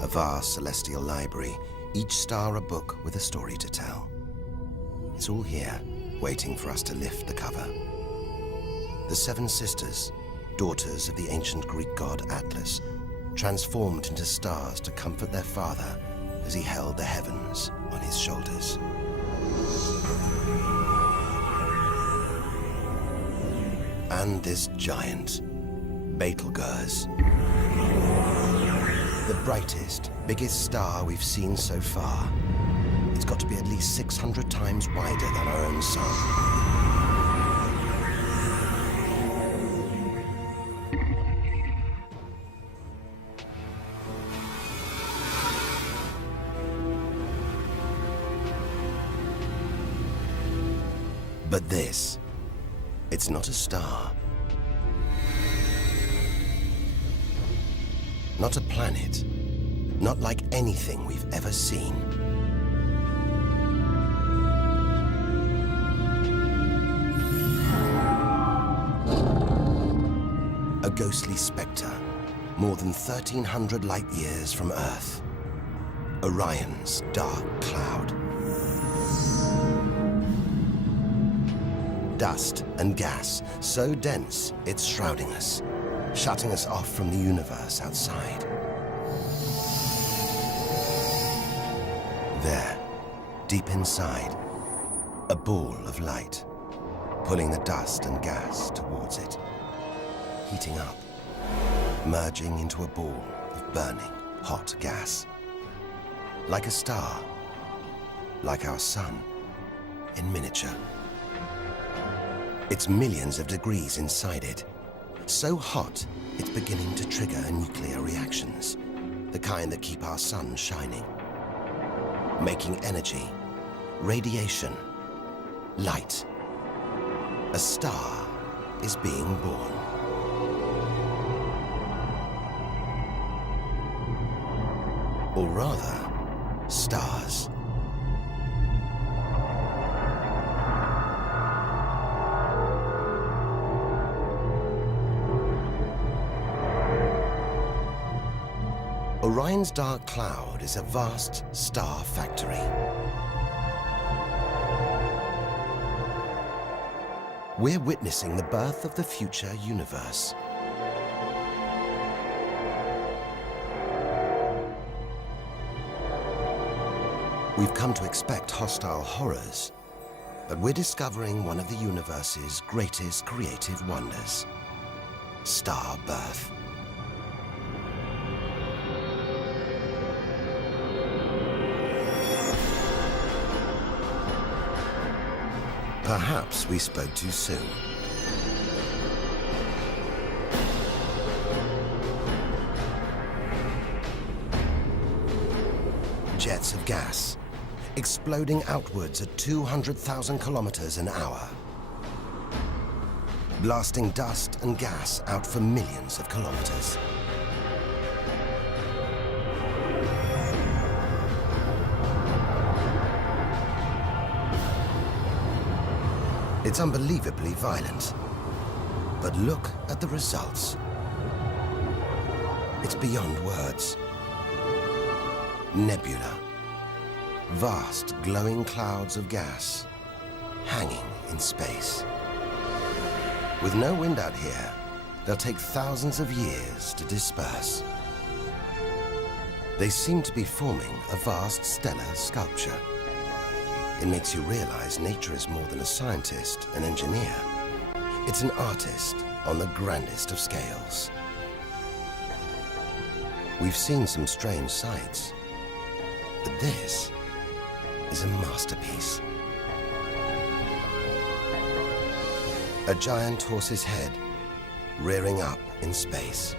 a vast celestial library, each star a book with a story to tell. It's all here, waiting for us to lift the cover. The seven sisters, daughters of the ancient Greek god Atlas, transformed into stars to comfort their father as he held the heavens on his shoulders. And this giant, Betelgeuse, the brightest, biggest star we've seen so far. It's got to be at least 600 times wider than our own sun. But this, it's not a star. Not a planet. Not like anything we've ever seen. A ghostly spectre, more than 1,300 light years from Earth. Orion's dark cloud. Dust and gas, so dense it's shrouding us, shutting us off from the universe outside. There, deep inside, a ball of light, pulling the dust and gas towards it, heating up, merging into a ball of burning, hot gas. Like a star, like our sun, in miniature. It's millions of degrees inside it. So hot, it's beginning to trigger nuclear reactions, the kind that keep our sun shining. Making energy, radiation, light. A star is being born. Or rather, stars. evening's dark cloud is a vast star factory. We're witnessing the birth of the future universe. We've come to expect hostile horrors, but we're discovering one of the universe's greatest creative wonders: star birth. Perhaps we spoke too soon. Jets of gas, exploding outwards at 200,000 kilometers an hour, blasting dust and gas out for millions of kilometers. It's unbelievably violent, but look at the results. It's beyond words. Nebula, vast glowing clouds of gas hanging in space. With no wind out here, they'll take thousands of years to disperse. They seem to be forming a vast stellar sculpture. It makes you realize nature is more than a scientist, an engineer. It's an artist on the grandest of scales. We've seen some strange sights, but this is a masterpiece. A giant horse's head rearing up in space.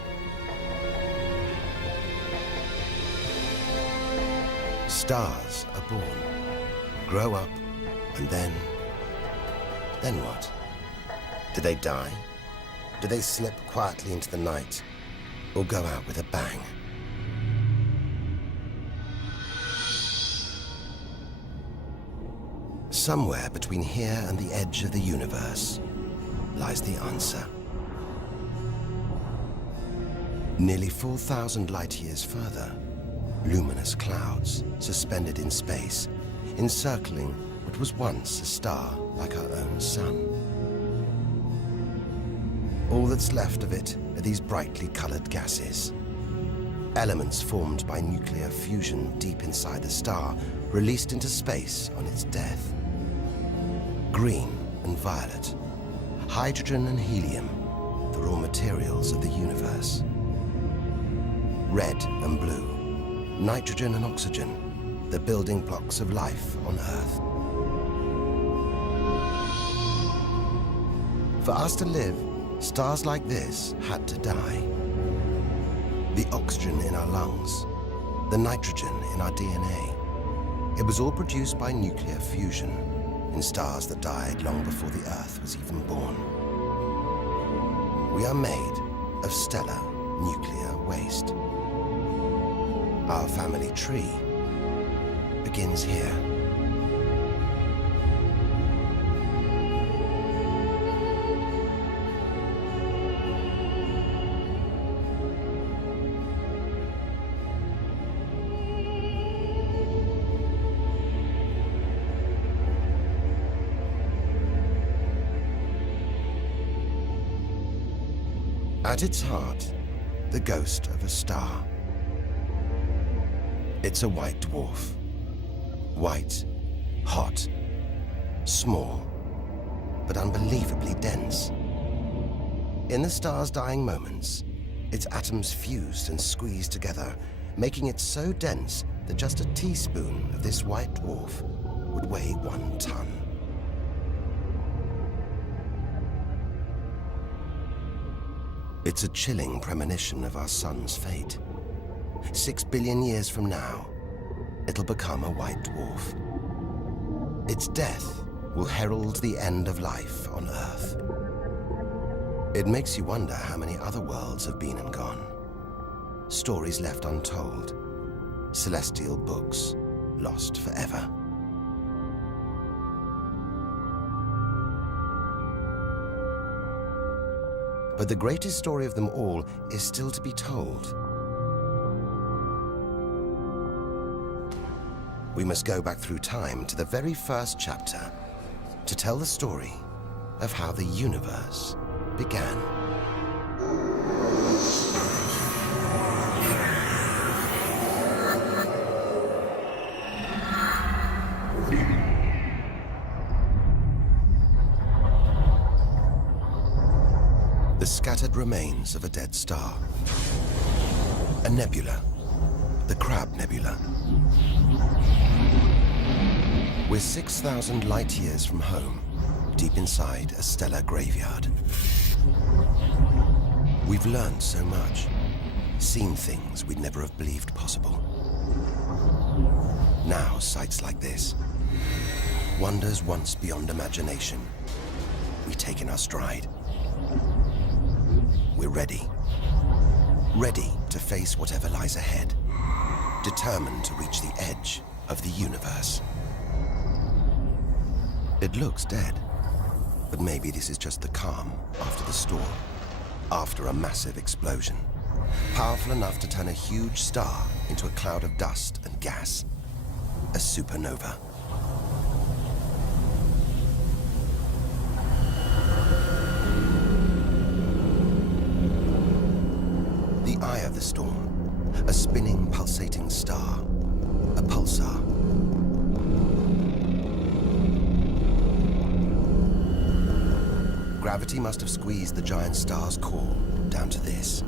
Stars are born, grow up, and then what? Do they die? Do they slip quietly into the night, or go out with a bang? Somewhere between here and the edge of the universe lies the answer. Nearly 4,000 light-years further, luminous clouds suspended in space, encircling what was once a star like our own sun. All that's left of it are these brightly colored gases. Elements formed by nuclear fusion deep inside the star, released into space on its death. Green and violet, hydrogen and helium, the raw materials of the universe. Red and blue, nitrogen and oxygen, the building blocks of life on Earth. For us to live, stars like this had to die. The oxygen in our lungs, the nitrogen in our DNA, it was all produced by nuclear fusion in stars that died long before the Earth was even born. We are made of stellar nuclear waste. Our family tree begins here. At its heart, the ghost of a star. It's a white dwarf. White, hot, small, but unbelievably dense. In the star's dying moments, its atoms fused and squeezed together, making it so dense that just a teaspoon of this white dwarf would weigh 1 ton. It's a chilling premonition of our sun's fate. 6 billion years from now, it'll become a white dwarf. Its death will herald the end of life on Earth. It makes you wonder how many other worlds have been and gone. Stories left untold. Celestial books lost forever. But the greatest story of them all is still to be told. we must go back through time to the very first chapter to tell the story of how the universe began. The scattered remains of a dead star. A nebula, the Crab Nebula. We're 6,000 light years from home, deep inside a stellar graveyard. We've learned so much, seen things we'd never have believed possible. Now, sights like this, wonders once beyond imagination, we take in our stride. We're ready. Ready to face whatever lies ahead. Determined to reach the edge of the universe. It looks dead, but maybe this is just the calm after the storm. After a massive explosion. Powerful enough to turn a huge star into a cloud of dust and gas. A supernova. The eye of the storm, a spinning, pulsating star, a pulsar. Gravity must have squeezed the giant star's core down to this.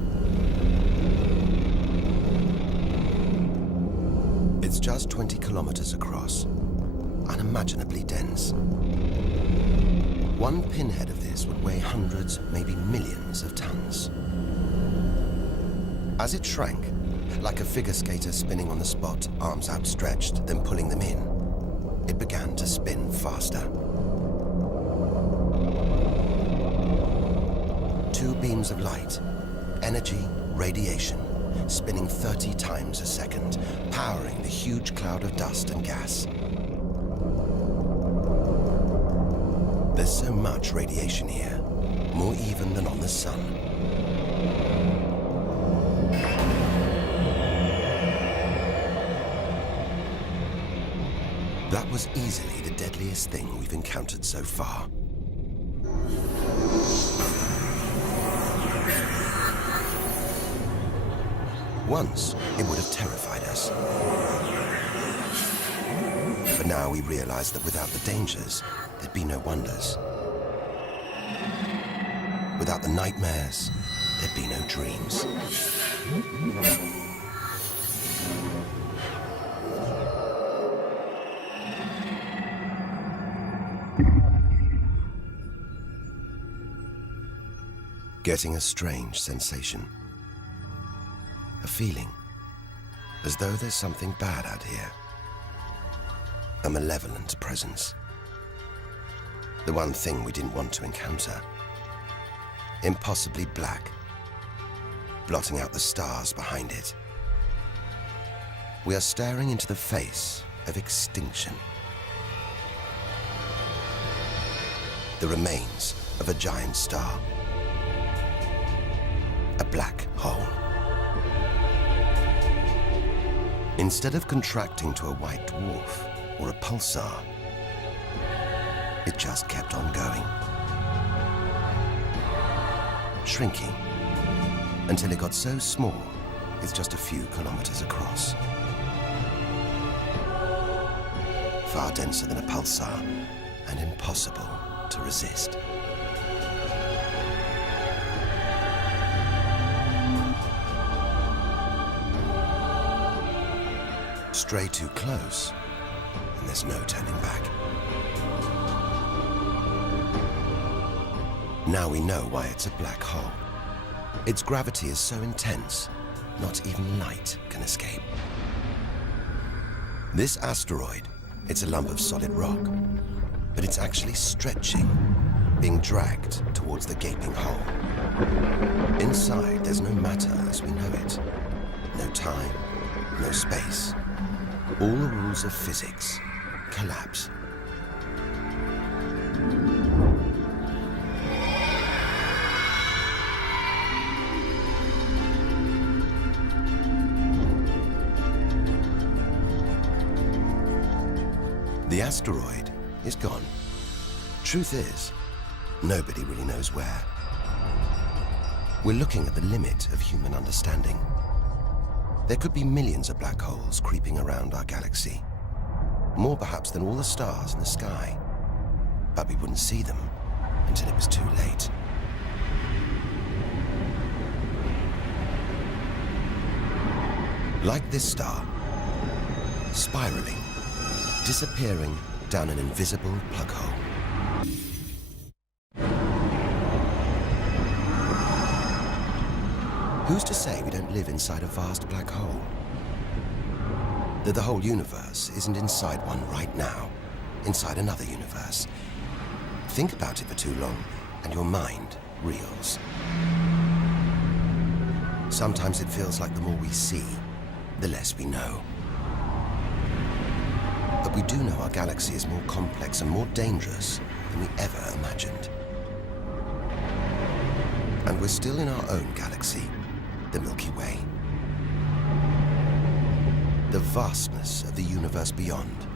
It's just 20 kilometers across, unimaginably dense. One pinhead of this would weigh hundreds, maybe millions of tons. As it shrank, like a figure skater spinning on the spot, arms outstretched, then pulling them in, it began to spin faster. Two beams of light, energy, radiation, spinning 30 times a second, powering the huge cloud of dust and gas. There's so much radiation here, more even than on the sun. That was easily the deadliest thing we've encountered so far. Once, it would have terrified us. But now we realize that without the dangers, there'd be no wonders. Without the nightmares, there'd be no dreams. Getting a strange sensation. A feeling, as though there's something bad out here. A malevolent presence. The one thing we didn't want to encounter. Impossibly black, blotting out the stars behind it. We are staring into the face of extinction. The remains of a giant star. A black hole. Instead of contracting to a white dwarf or a pulsar, it just kept on going. Shrinking until it got so small it's just a few kilometers across. Far denser than a pulsar and impossible to resist. Stray too close, and there's no turning back. Now we know why it's a black hole. Its gravity is so intense, not even light can escape. This asteroid, it's a lump of solid rock, but it's actually stretching, being dragged towards the gaping hole. Inside, there's no matter as we know it. No time, no space. All the rules of physics collapse. The asteroid is gone. Truth is, nobody really knows where. We're looking at the limit of human understanding. There could be millions of black holes creeping around our galaxy. More perhaps than all the stars in the sky. But we wouldn't see them until it was too late. Like this star, spiraling, disappearing down an invisible plug hole. Who's to say we don't live inside a vast black hole? That the whole universe isn't inside one right now, inside another universe. Think about it for too long, and your mind reels. Sometimes it feels like the more we see, the less we know. But we do know our galaxy is more complex and more dangerous than we ever imagined. And we're still in our own galaxy, the Milky Way. The vastness of the universe beyond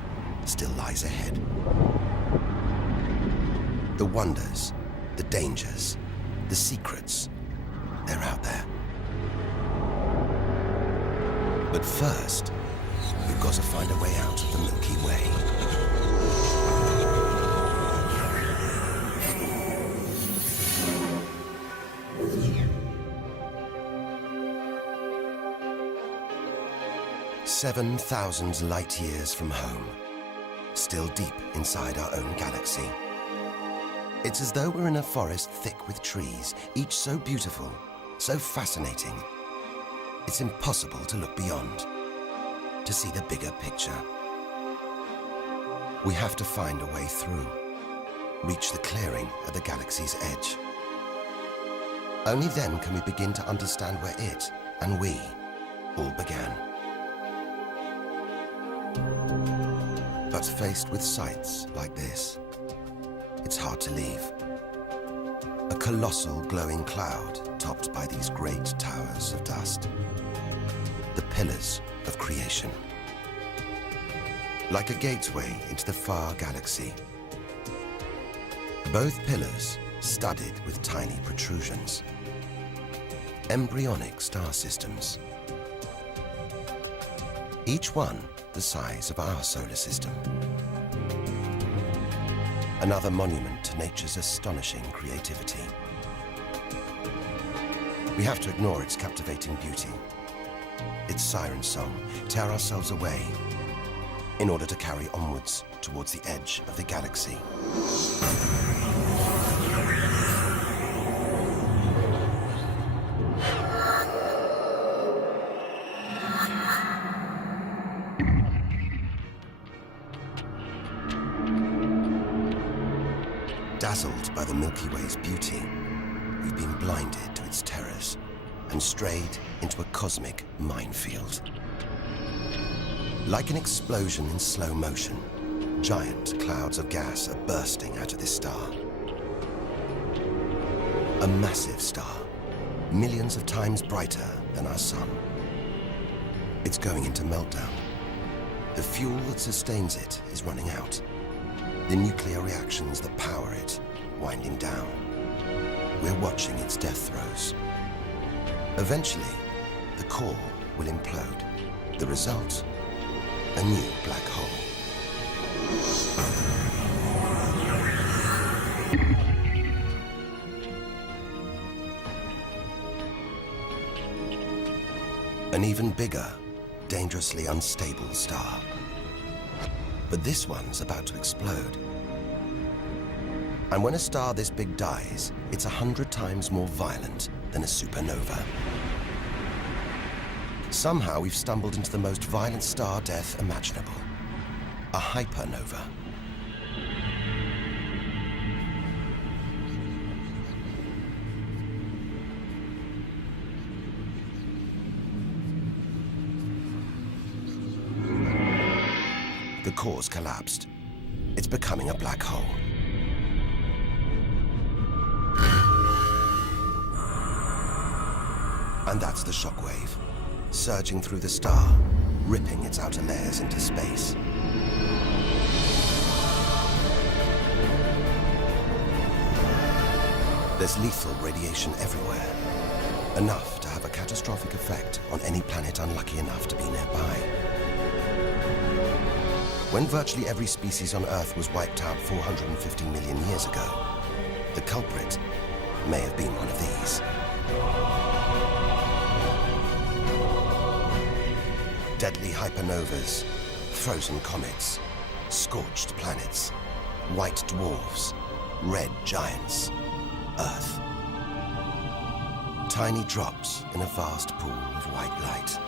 still lies ahead. The wonders, the dangers, the secrets, they're out there. But first, we've got to find a way out of the Milky Way. "7,000 light years from home, still deep inside our own galaxy. It's as though we're in a forest thick with trees, each so beautiful, so fascinating. It's impossible to look beyond, to see the bigger picture. We have to find a way through, reach the clearing at the galaxy's edge. Only then can we begin to understand where it and we all began. But faced with sights like this, it's hard to leave. A colossal glowing cloud topped by these great towers of dust. The pillars of creation. Like a gateway into the far galaxy. Both pillars studded with tiny protrusions. Embryonic star systems. Each one the size of our solar system. Another monument to nature's astonishing creativity. We have to ignore its captivating beauty, its siren song, tear ourselves away in order to carry onwards towards the edge of the galaxy. Dazzled by the Milky Way's beauty, we've been blinded to its terrors and strayed into a cosmic minefield. Like an explosion in slow motion, giant clouds of gas are bursting out of this star. A massive star, millions of times brighter than our sun. It's going into meltdown. The fuel that sustains it is running out. The nuclear reactions that power it winding down. We're watching its death throes. Eventually, the core will implode. The result, a new black hole. An even bigger, dangerously unstable star. But this one's about to explode. And when a star this big dies, it's 100 times more violent than a supernova. Somehow we've stumbled into the most violent star death imaginable. A hypernova. The core's collapsed. It's becoming a black hole. And that's the shockwave, surging through the star, ripping its outer layers into space. There's lethal radiation everywhere, enough to have a catastrophic effect on any planet unlucky enough to be nearby. When virtually every species on Earth was wiped out 450 million years ago, the culprit may have been one of these. Deadly hypernovas, frozen comets, scorched planets, white dwarfs, red giants, Earth. Tiny drops in a vast pool of white light.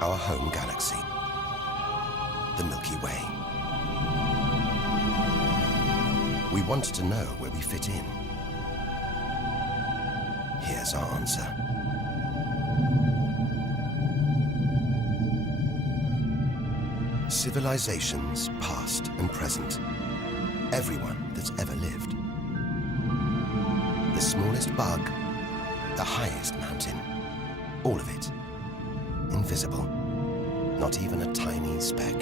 Our home galaxy, the Milky Way. We want to know where we fit in. Here's our answer. Civilizations, past and present. Everyone that's ever lived. The smallest bug, the highest mountain. All of it. Invisible. Not even a tiny speck.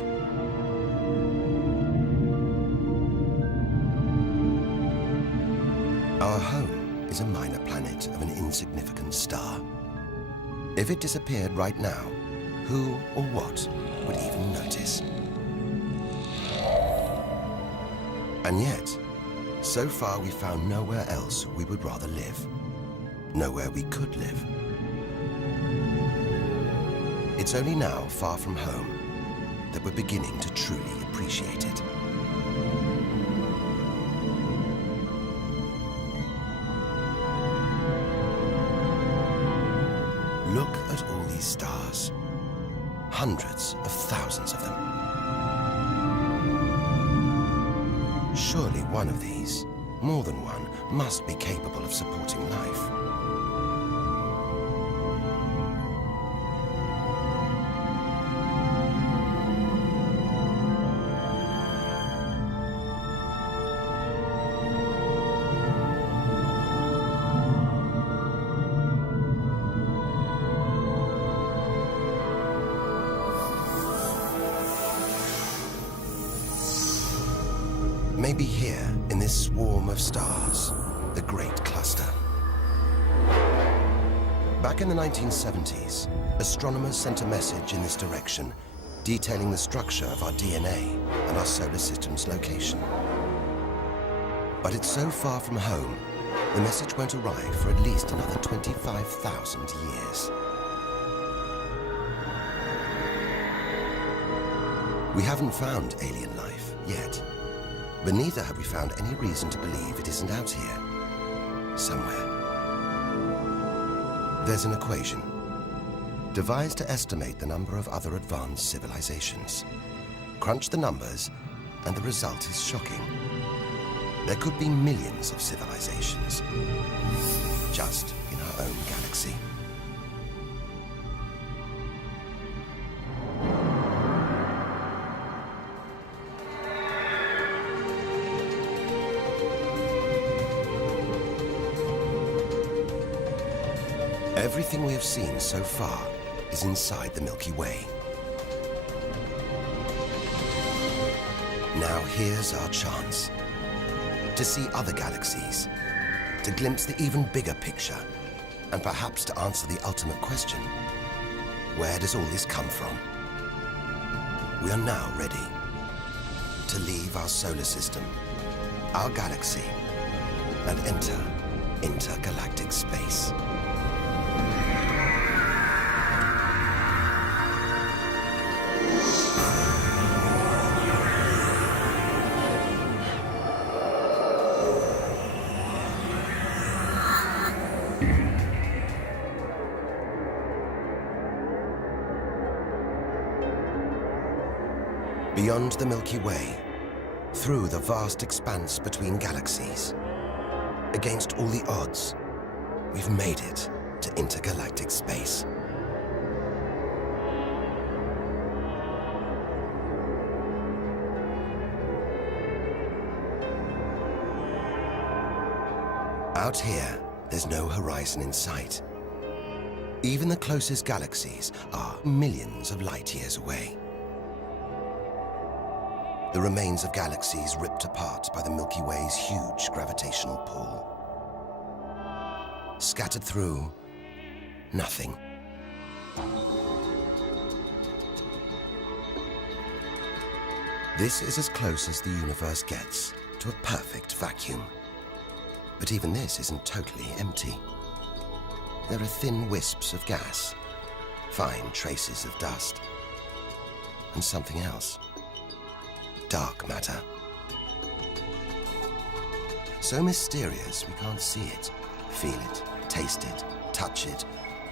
Our home is a minor planet of an insignificant star. If it disappeared right now, who or what would even notice? And yet, so far we found nowhere else we would rather live. Nowhere we could live. It's only now, far from home, that we're beginning to truly appreciate it. Look at all these stars. Hundreds of thousands of them. Surely one of these, more than one, must be capable of supporting life. Maybe here, in this swarm of stars, the Great Cluster. Back in the 1970s, astronomers sent a message in this direction, detailing the structure of our DNA and our solar system's location. But it's so far from home, the message won't arrive for at least another 25,000 years. We haven't found alien life yet. But neither have we found any reason to believe it isn't out here, somewhere. There's an equation, devised to estimate the number of other advanced civilizations. Crunch the numbers, and the result is shocking. There could be millions of civilizations, just in our own galaxy. Everything we have seen so far is inside the Milky Way. Now here's our chance to see other galaxies, to glimpse the even bigger picture, and perhaps to answer the ultimate question: where does all this come from? We are now ready to leave our solar system, our galaxy, and enter intergalactic space. Beyond the Milky Way, through the vast expanse between galaxies, against all the odds, we've made it to intergalactic space. Out here, there's no horizon in sight. Even the closest galaxies are millions of light years away. the remains of galaxies ripped apart by the Milky Way's huge gravitational pull. Scattered through, nothing. This is as close as the universe gets to a perfect vacuum. But even this isn't totally empty. There are thin wisps of gas, fine traces of dust, and something else. Dark matter. So mysterious we can't see it, feel it, taste it, touch it,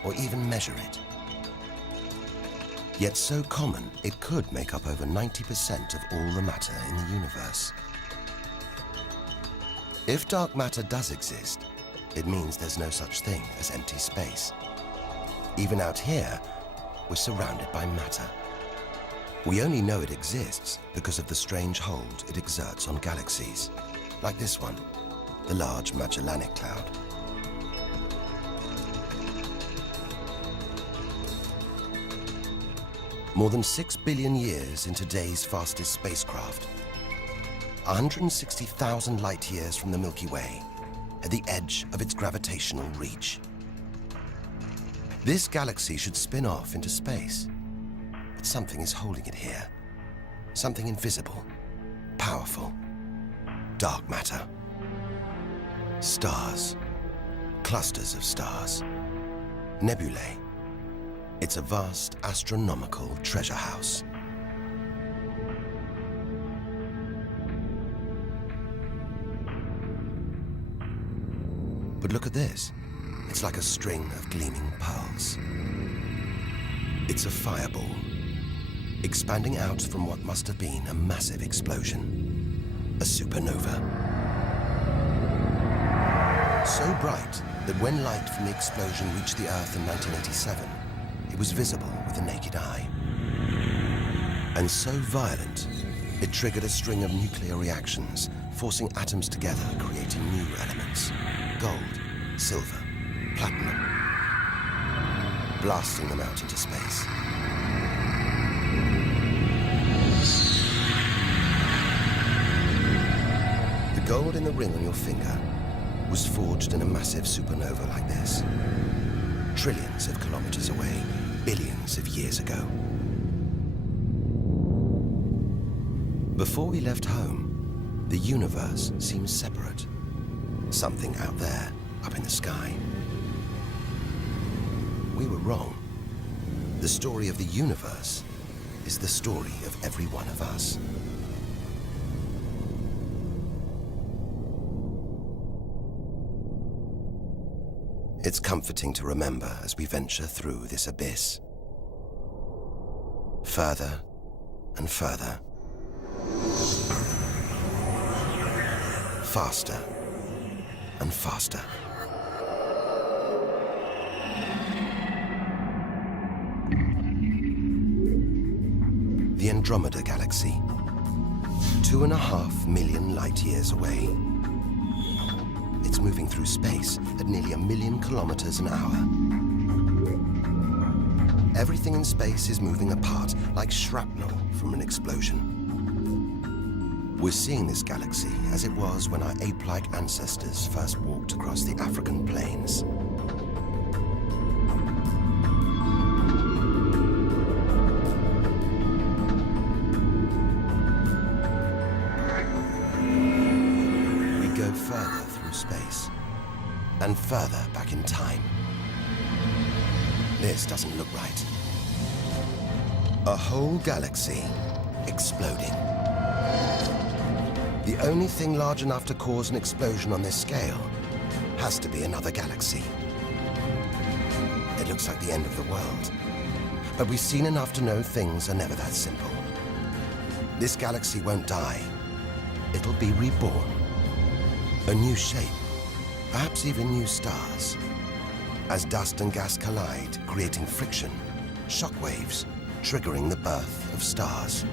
or even measure it. Yet so common, it could make up over 90% of all the matter in the universe. If dark matter does exist, it means there's no such thing as empty space. Even out here, we're surrounded by matter. We only know it exists because of the strange hold it exerts on galaxies, like this one, the Large Magellanic Cloud. More than 6 billion years into today's fastest spacecraft, 160,000 light years from the Milky Way, at the edge of its gravitational reach. This galaxy should spin off into space, but something is holding it here. Something invisible, powerful, dark matter. Stars, clusters of stars, nebulae. It's a vast astronomical treasure house. But look at this. It's like a string of gleaming pearls. It's a fireball, expanding out from what must have been a massive explosion, a supernova. So bright that when light from the explosion reached the Earth in 1987, it was visible with the naked eye. And so violent, it triggered a string of nuclear reactions, forcing atoms together, creating new elements: gold, silver, platinum, blasting them out into space. The gold in the ring on your finger was forged in a massive supernova like this, trillions of kilometers away, billions of years ago. Before we left home, the universe seems separate. Something out there, up in the sky. We were wrong. The story of the universe is the story of every one of us. It's comforting to remember as we venture through this abyss. Further and further. Faster and faster. The Andromeda Galaxy, 2.5 million light years away. It's moving through space at nearly 1 million kilometers an hour. Everything in space is moving apart like shrapnel from an explosion. We're seeing this galaxy as it was when our ape-like ancestors first walked across the African plains. We go further through space and further back in time. This doesn't look right. A whole galaxy exploding. The only thing large enough to cause an explosion on this scale has to be another galaxy. It looks like the end of the world, but we've seen enough to know things are never that simple. This galaxy won't die. It'll be reborn. A new shape, perhaps even new stars. As dust and gas collide, creating friction, shockwaves, triggering the birth of stars.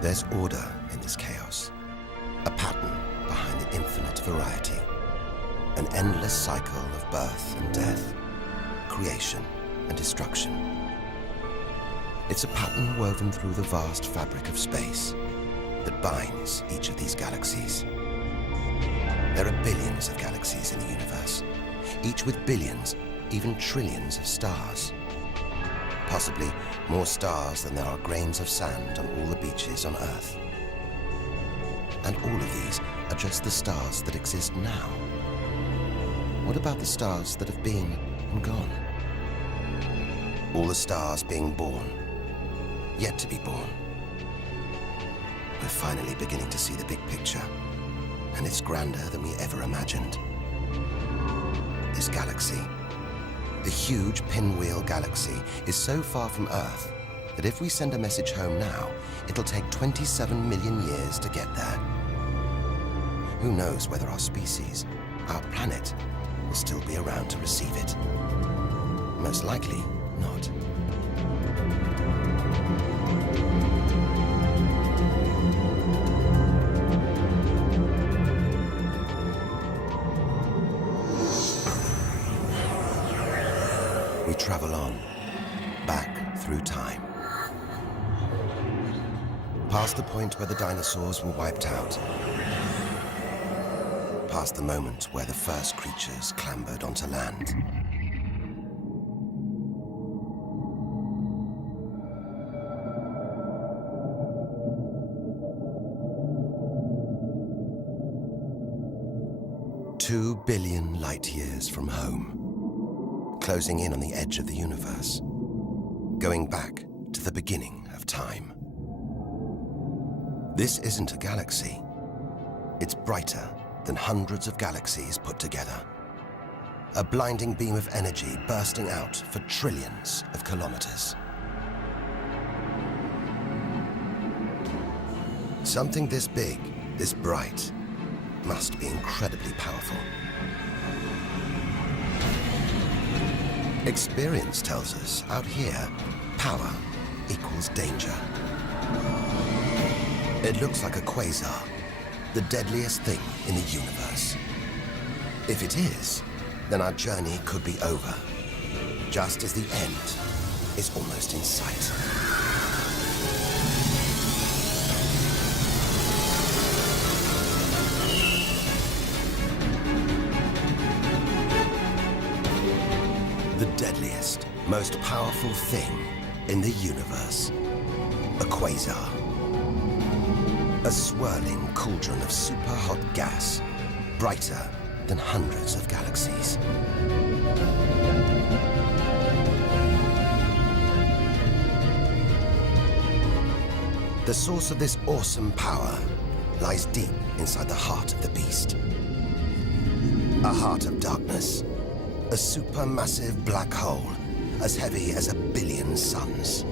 There's order in this chaos, a pattern behind the infinite variety. an endless cycle of birth and death, creation and destruction. It's a pattern woven through the vast fabric of space that binds each of these galaxies. There are billions of galaxies in the universe, each with billions, even trillions of stars. Possibly more stars than there are grains of sand on all the beaches on Earth. And all of these are just the stars that exist now. What about the stars that have been and gone? All the stars being born, yet to be born. We're finally beginning to see the big picture, and it's grander than we ever imagined. This galaxy, the huge pinwheel galaxy, is so far from Earth that if we send a message home now, it'll take 27 million years to get there. Who knows whether our species, our planet, will still be around to receive it? Most likely not. We travel on, back through time. Past the point where the dinosaurs were wiped out. Past the moment where the first creatures clambered onto land. "2 billion light years from home, closing in on the edge of the universe, going back to the beginning of time." This isn't a galaxy. It's brighter than hundreds of galaxies put together. A blinding beam of energy bursting out for trillions of kilometers. Something this big, this bright, must be incredibly powerful. Experience tells us out here, power equals danger. It looks like a quasar, the deadliest thing in the universe. If it is, then our journey could be over, just as the end is almost in sight. The deadliest, most powerful thing in the universe. A quasar. A swirling cauldron of super-hot gas, brighter than hundreds of galaxies. The source of this awesome power lies deep inside the heart of the beast. A heart of darkness. A supermassive black hole, as heavy as 1 billion suns.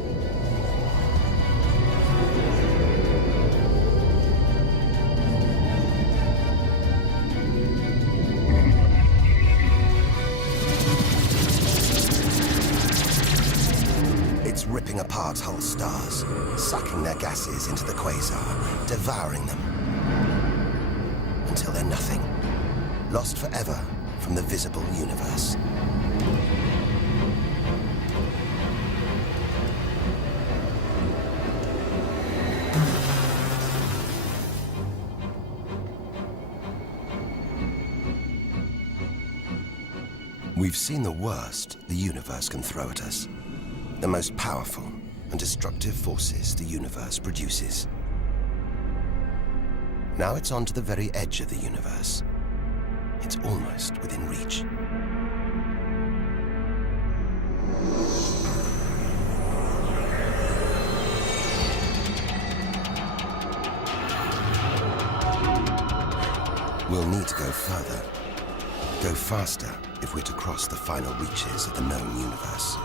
It's ripping apart whole stars, sucking their gases into the quasar, devouring them, until they're nothing, lost forever from the visible universe. We've seen the worst the universe can throw at us, the most powerful and destructive forces the universe produces. Now it's on to the very edge of the universe. It's almost within reach. We'll need to go further, go faster if we're to cross the final reaches of the known universe.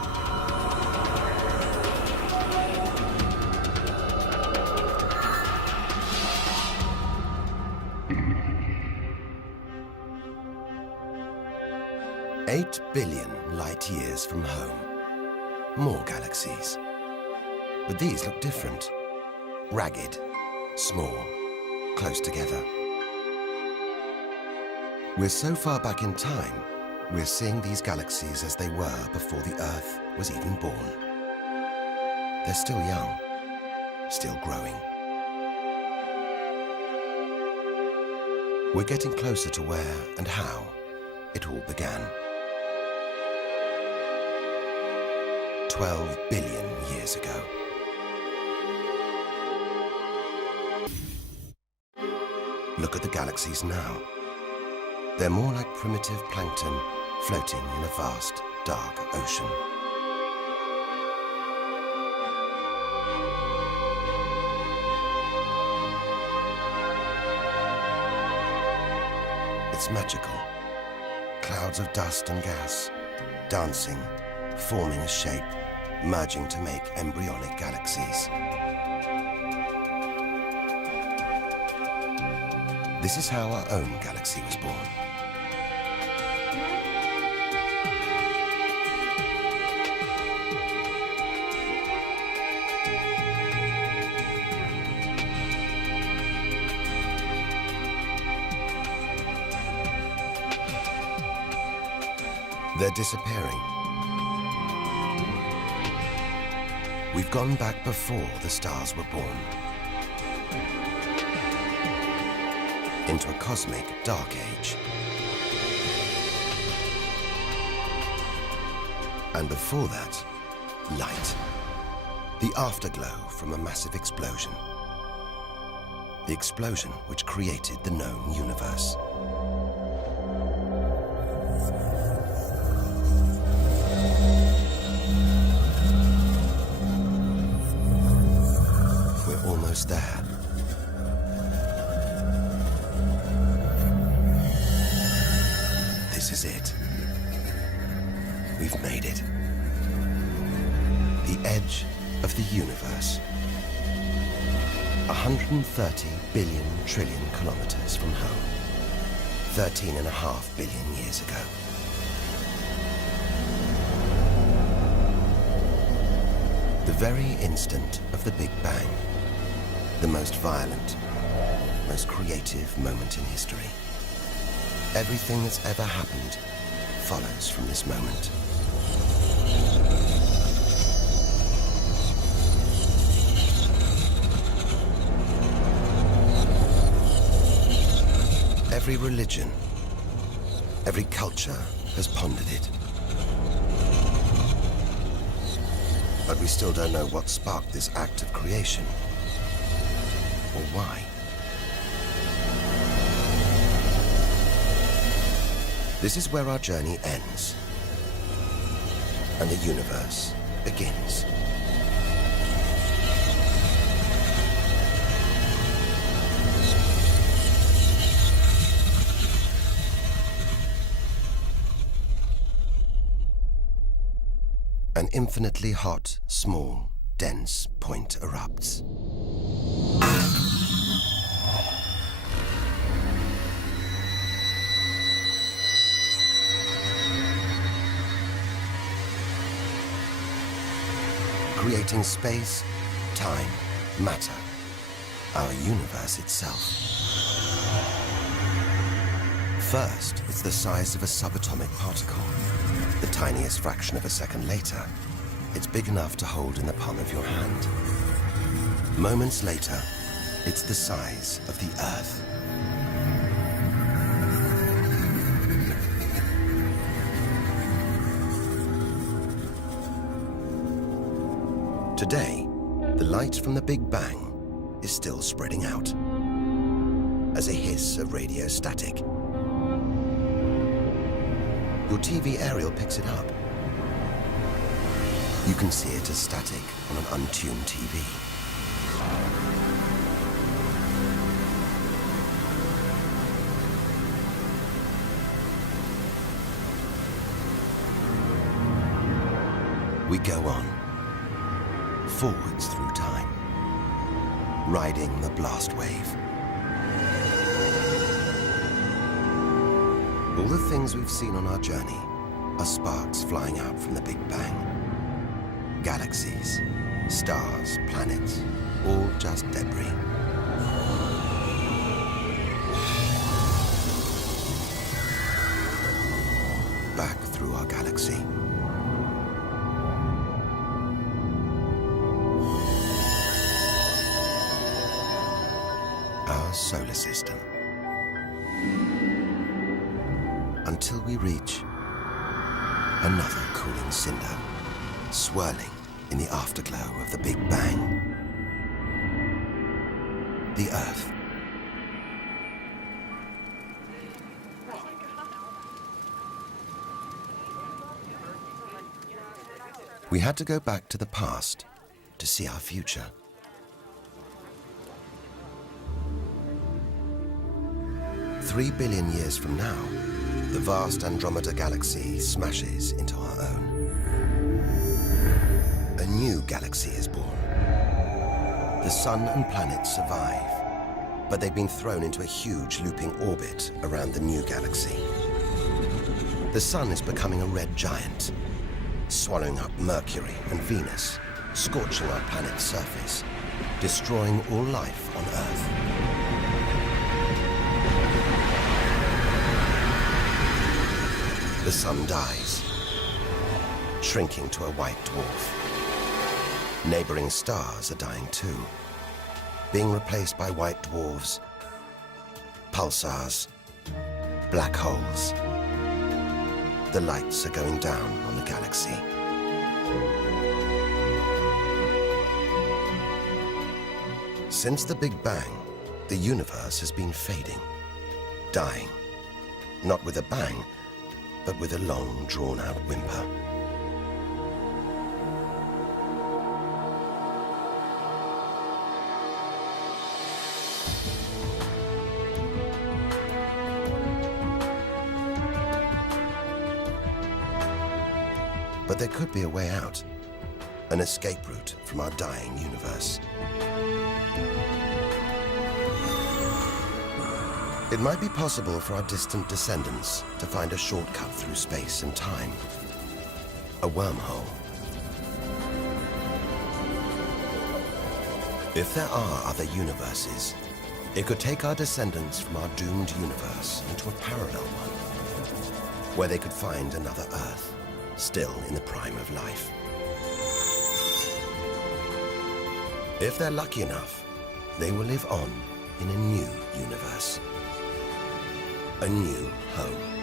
"8 billion light years from home. More galaxies. But these look different. Ragged, small, close together. We're so far back in time, we're seeing these galaxies as they were before the Earth was even born. They're still young, still growing. We're getting closer to where and how it all began. 12 billion years ago. Look at the galaxies now. They're more like primitive plankton floating in a vast, dark ocean. It's magical. Clouds of dust and gas, dancing, forming a shape, merging to make embryonic galaxies. This is how our own galaxy was born. They're disappearing. We've gone back before the stars were born. Into a cosmic dark age. And before that, light. The afterglow from a massive explosion. The explosion which created the known universe. We're almost there. This is it. We've made it. The edge of the universe. 130 billion trillion kilometers from home. 13.5 billion years ago. The very instant of the Big Bang. The most violent, most creative moment in history. Everything that's ever happened follows from this moment. Every religion, every culture has pondered it. But we still don't know what sparked this act of creation, or why. This is where our journey ends, and the universe begins. An infinitely hot, small, dense point erupts. Creating space, time, matter, our universe itself. First, it's the size of a subatomic particle. The tiniest fraction of a second later, it's big enough to hold in the palm of your hand. Moments later, it's the size of the Earth. Today, the light from the Big Bang is still spreading out as a hiss of radio static. Your TV aerial picks it up. You can see it as static on an untuned TV. We go on, forwards through time, riding the blast wave. All the things we've seen on our journey are sparks flying out from the Big Bang. Galaxies, stars, planets, all just debris. back through our galaxy. Our solar system. Until we reach another cooling cinder, swirling in the afterglow of the Big Bang. The Earth. We had to go back to the past to see our future. Three billion years from now, the vast Andromeda galaxy smashes into our own. A new galaxy is born. The sun and planets survive, but they've been thrown into a huge looping orbit around the new galaxy. The sun is becoming a red giant, swallowing up Mercury and Venus, scorching our planet's surface, destroying all life on Earth. The sun dies, shrinking to a white dwarf. Neighboring stars are dying too, being replaced by white dwarfs, pulsars, black holes. The lights are going down on the galaxy. Since the Big Bang, the universe has been fading, dying, not with a bang, but with a long, drawn-out whimper. But there could be a way out, an escape route from our dying universe. It might be possible for our distant descendants to find a shortcut through space and time, a wormhole. If there are other universes, it could take our descendants from our doomed universe into a parallel one, where they could find another Earth, still in the prime of life. If they're lucky enough, they will live on in a new universe. A new home.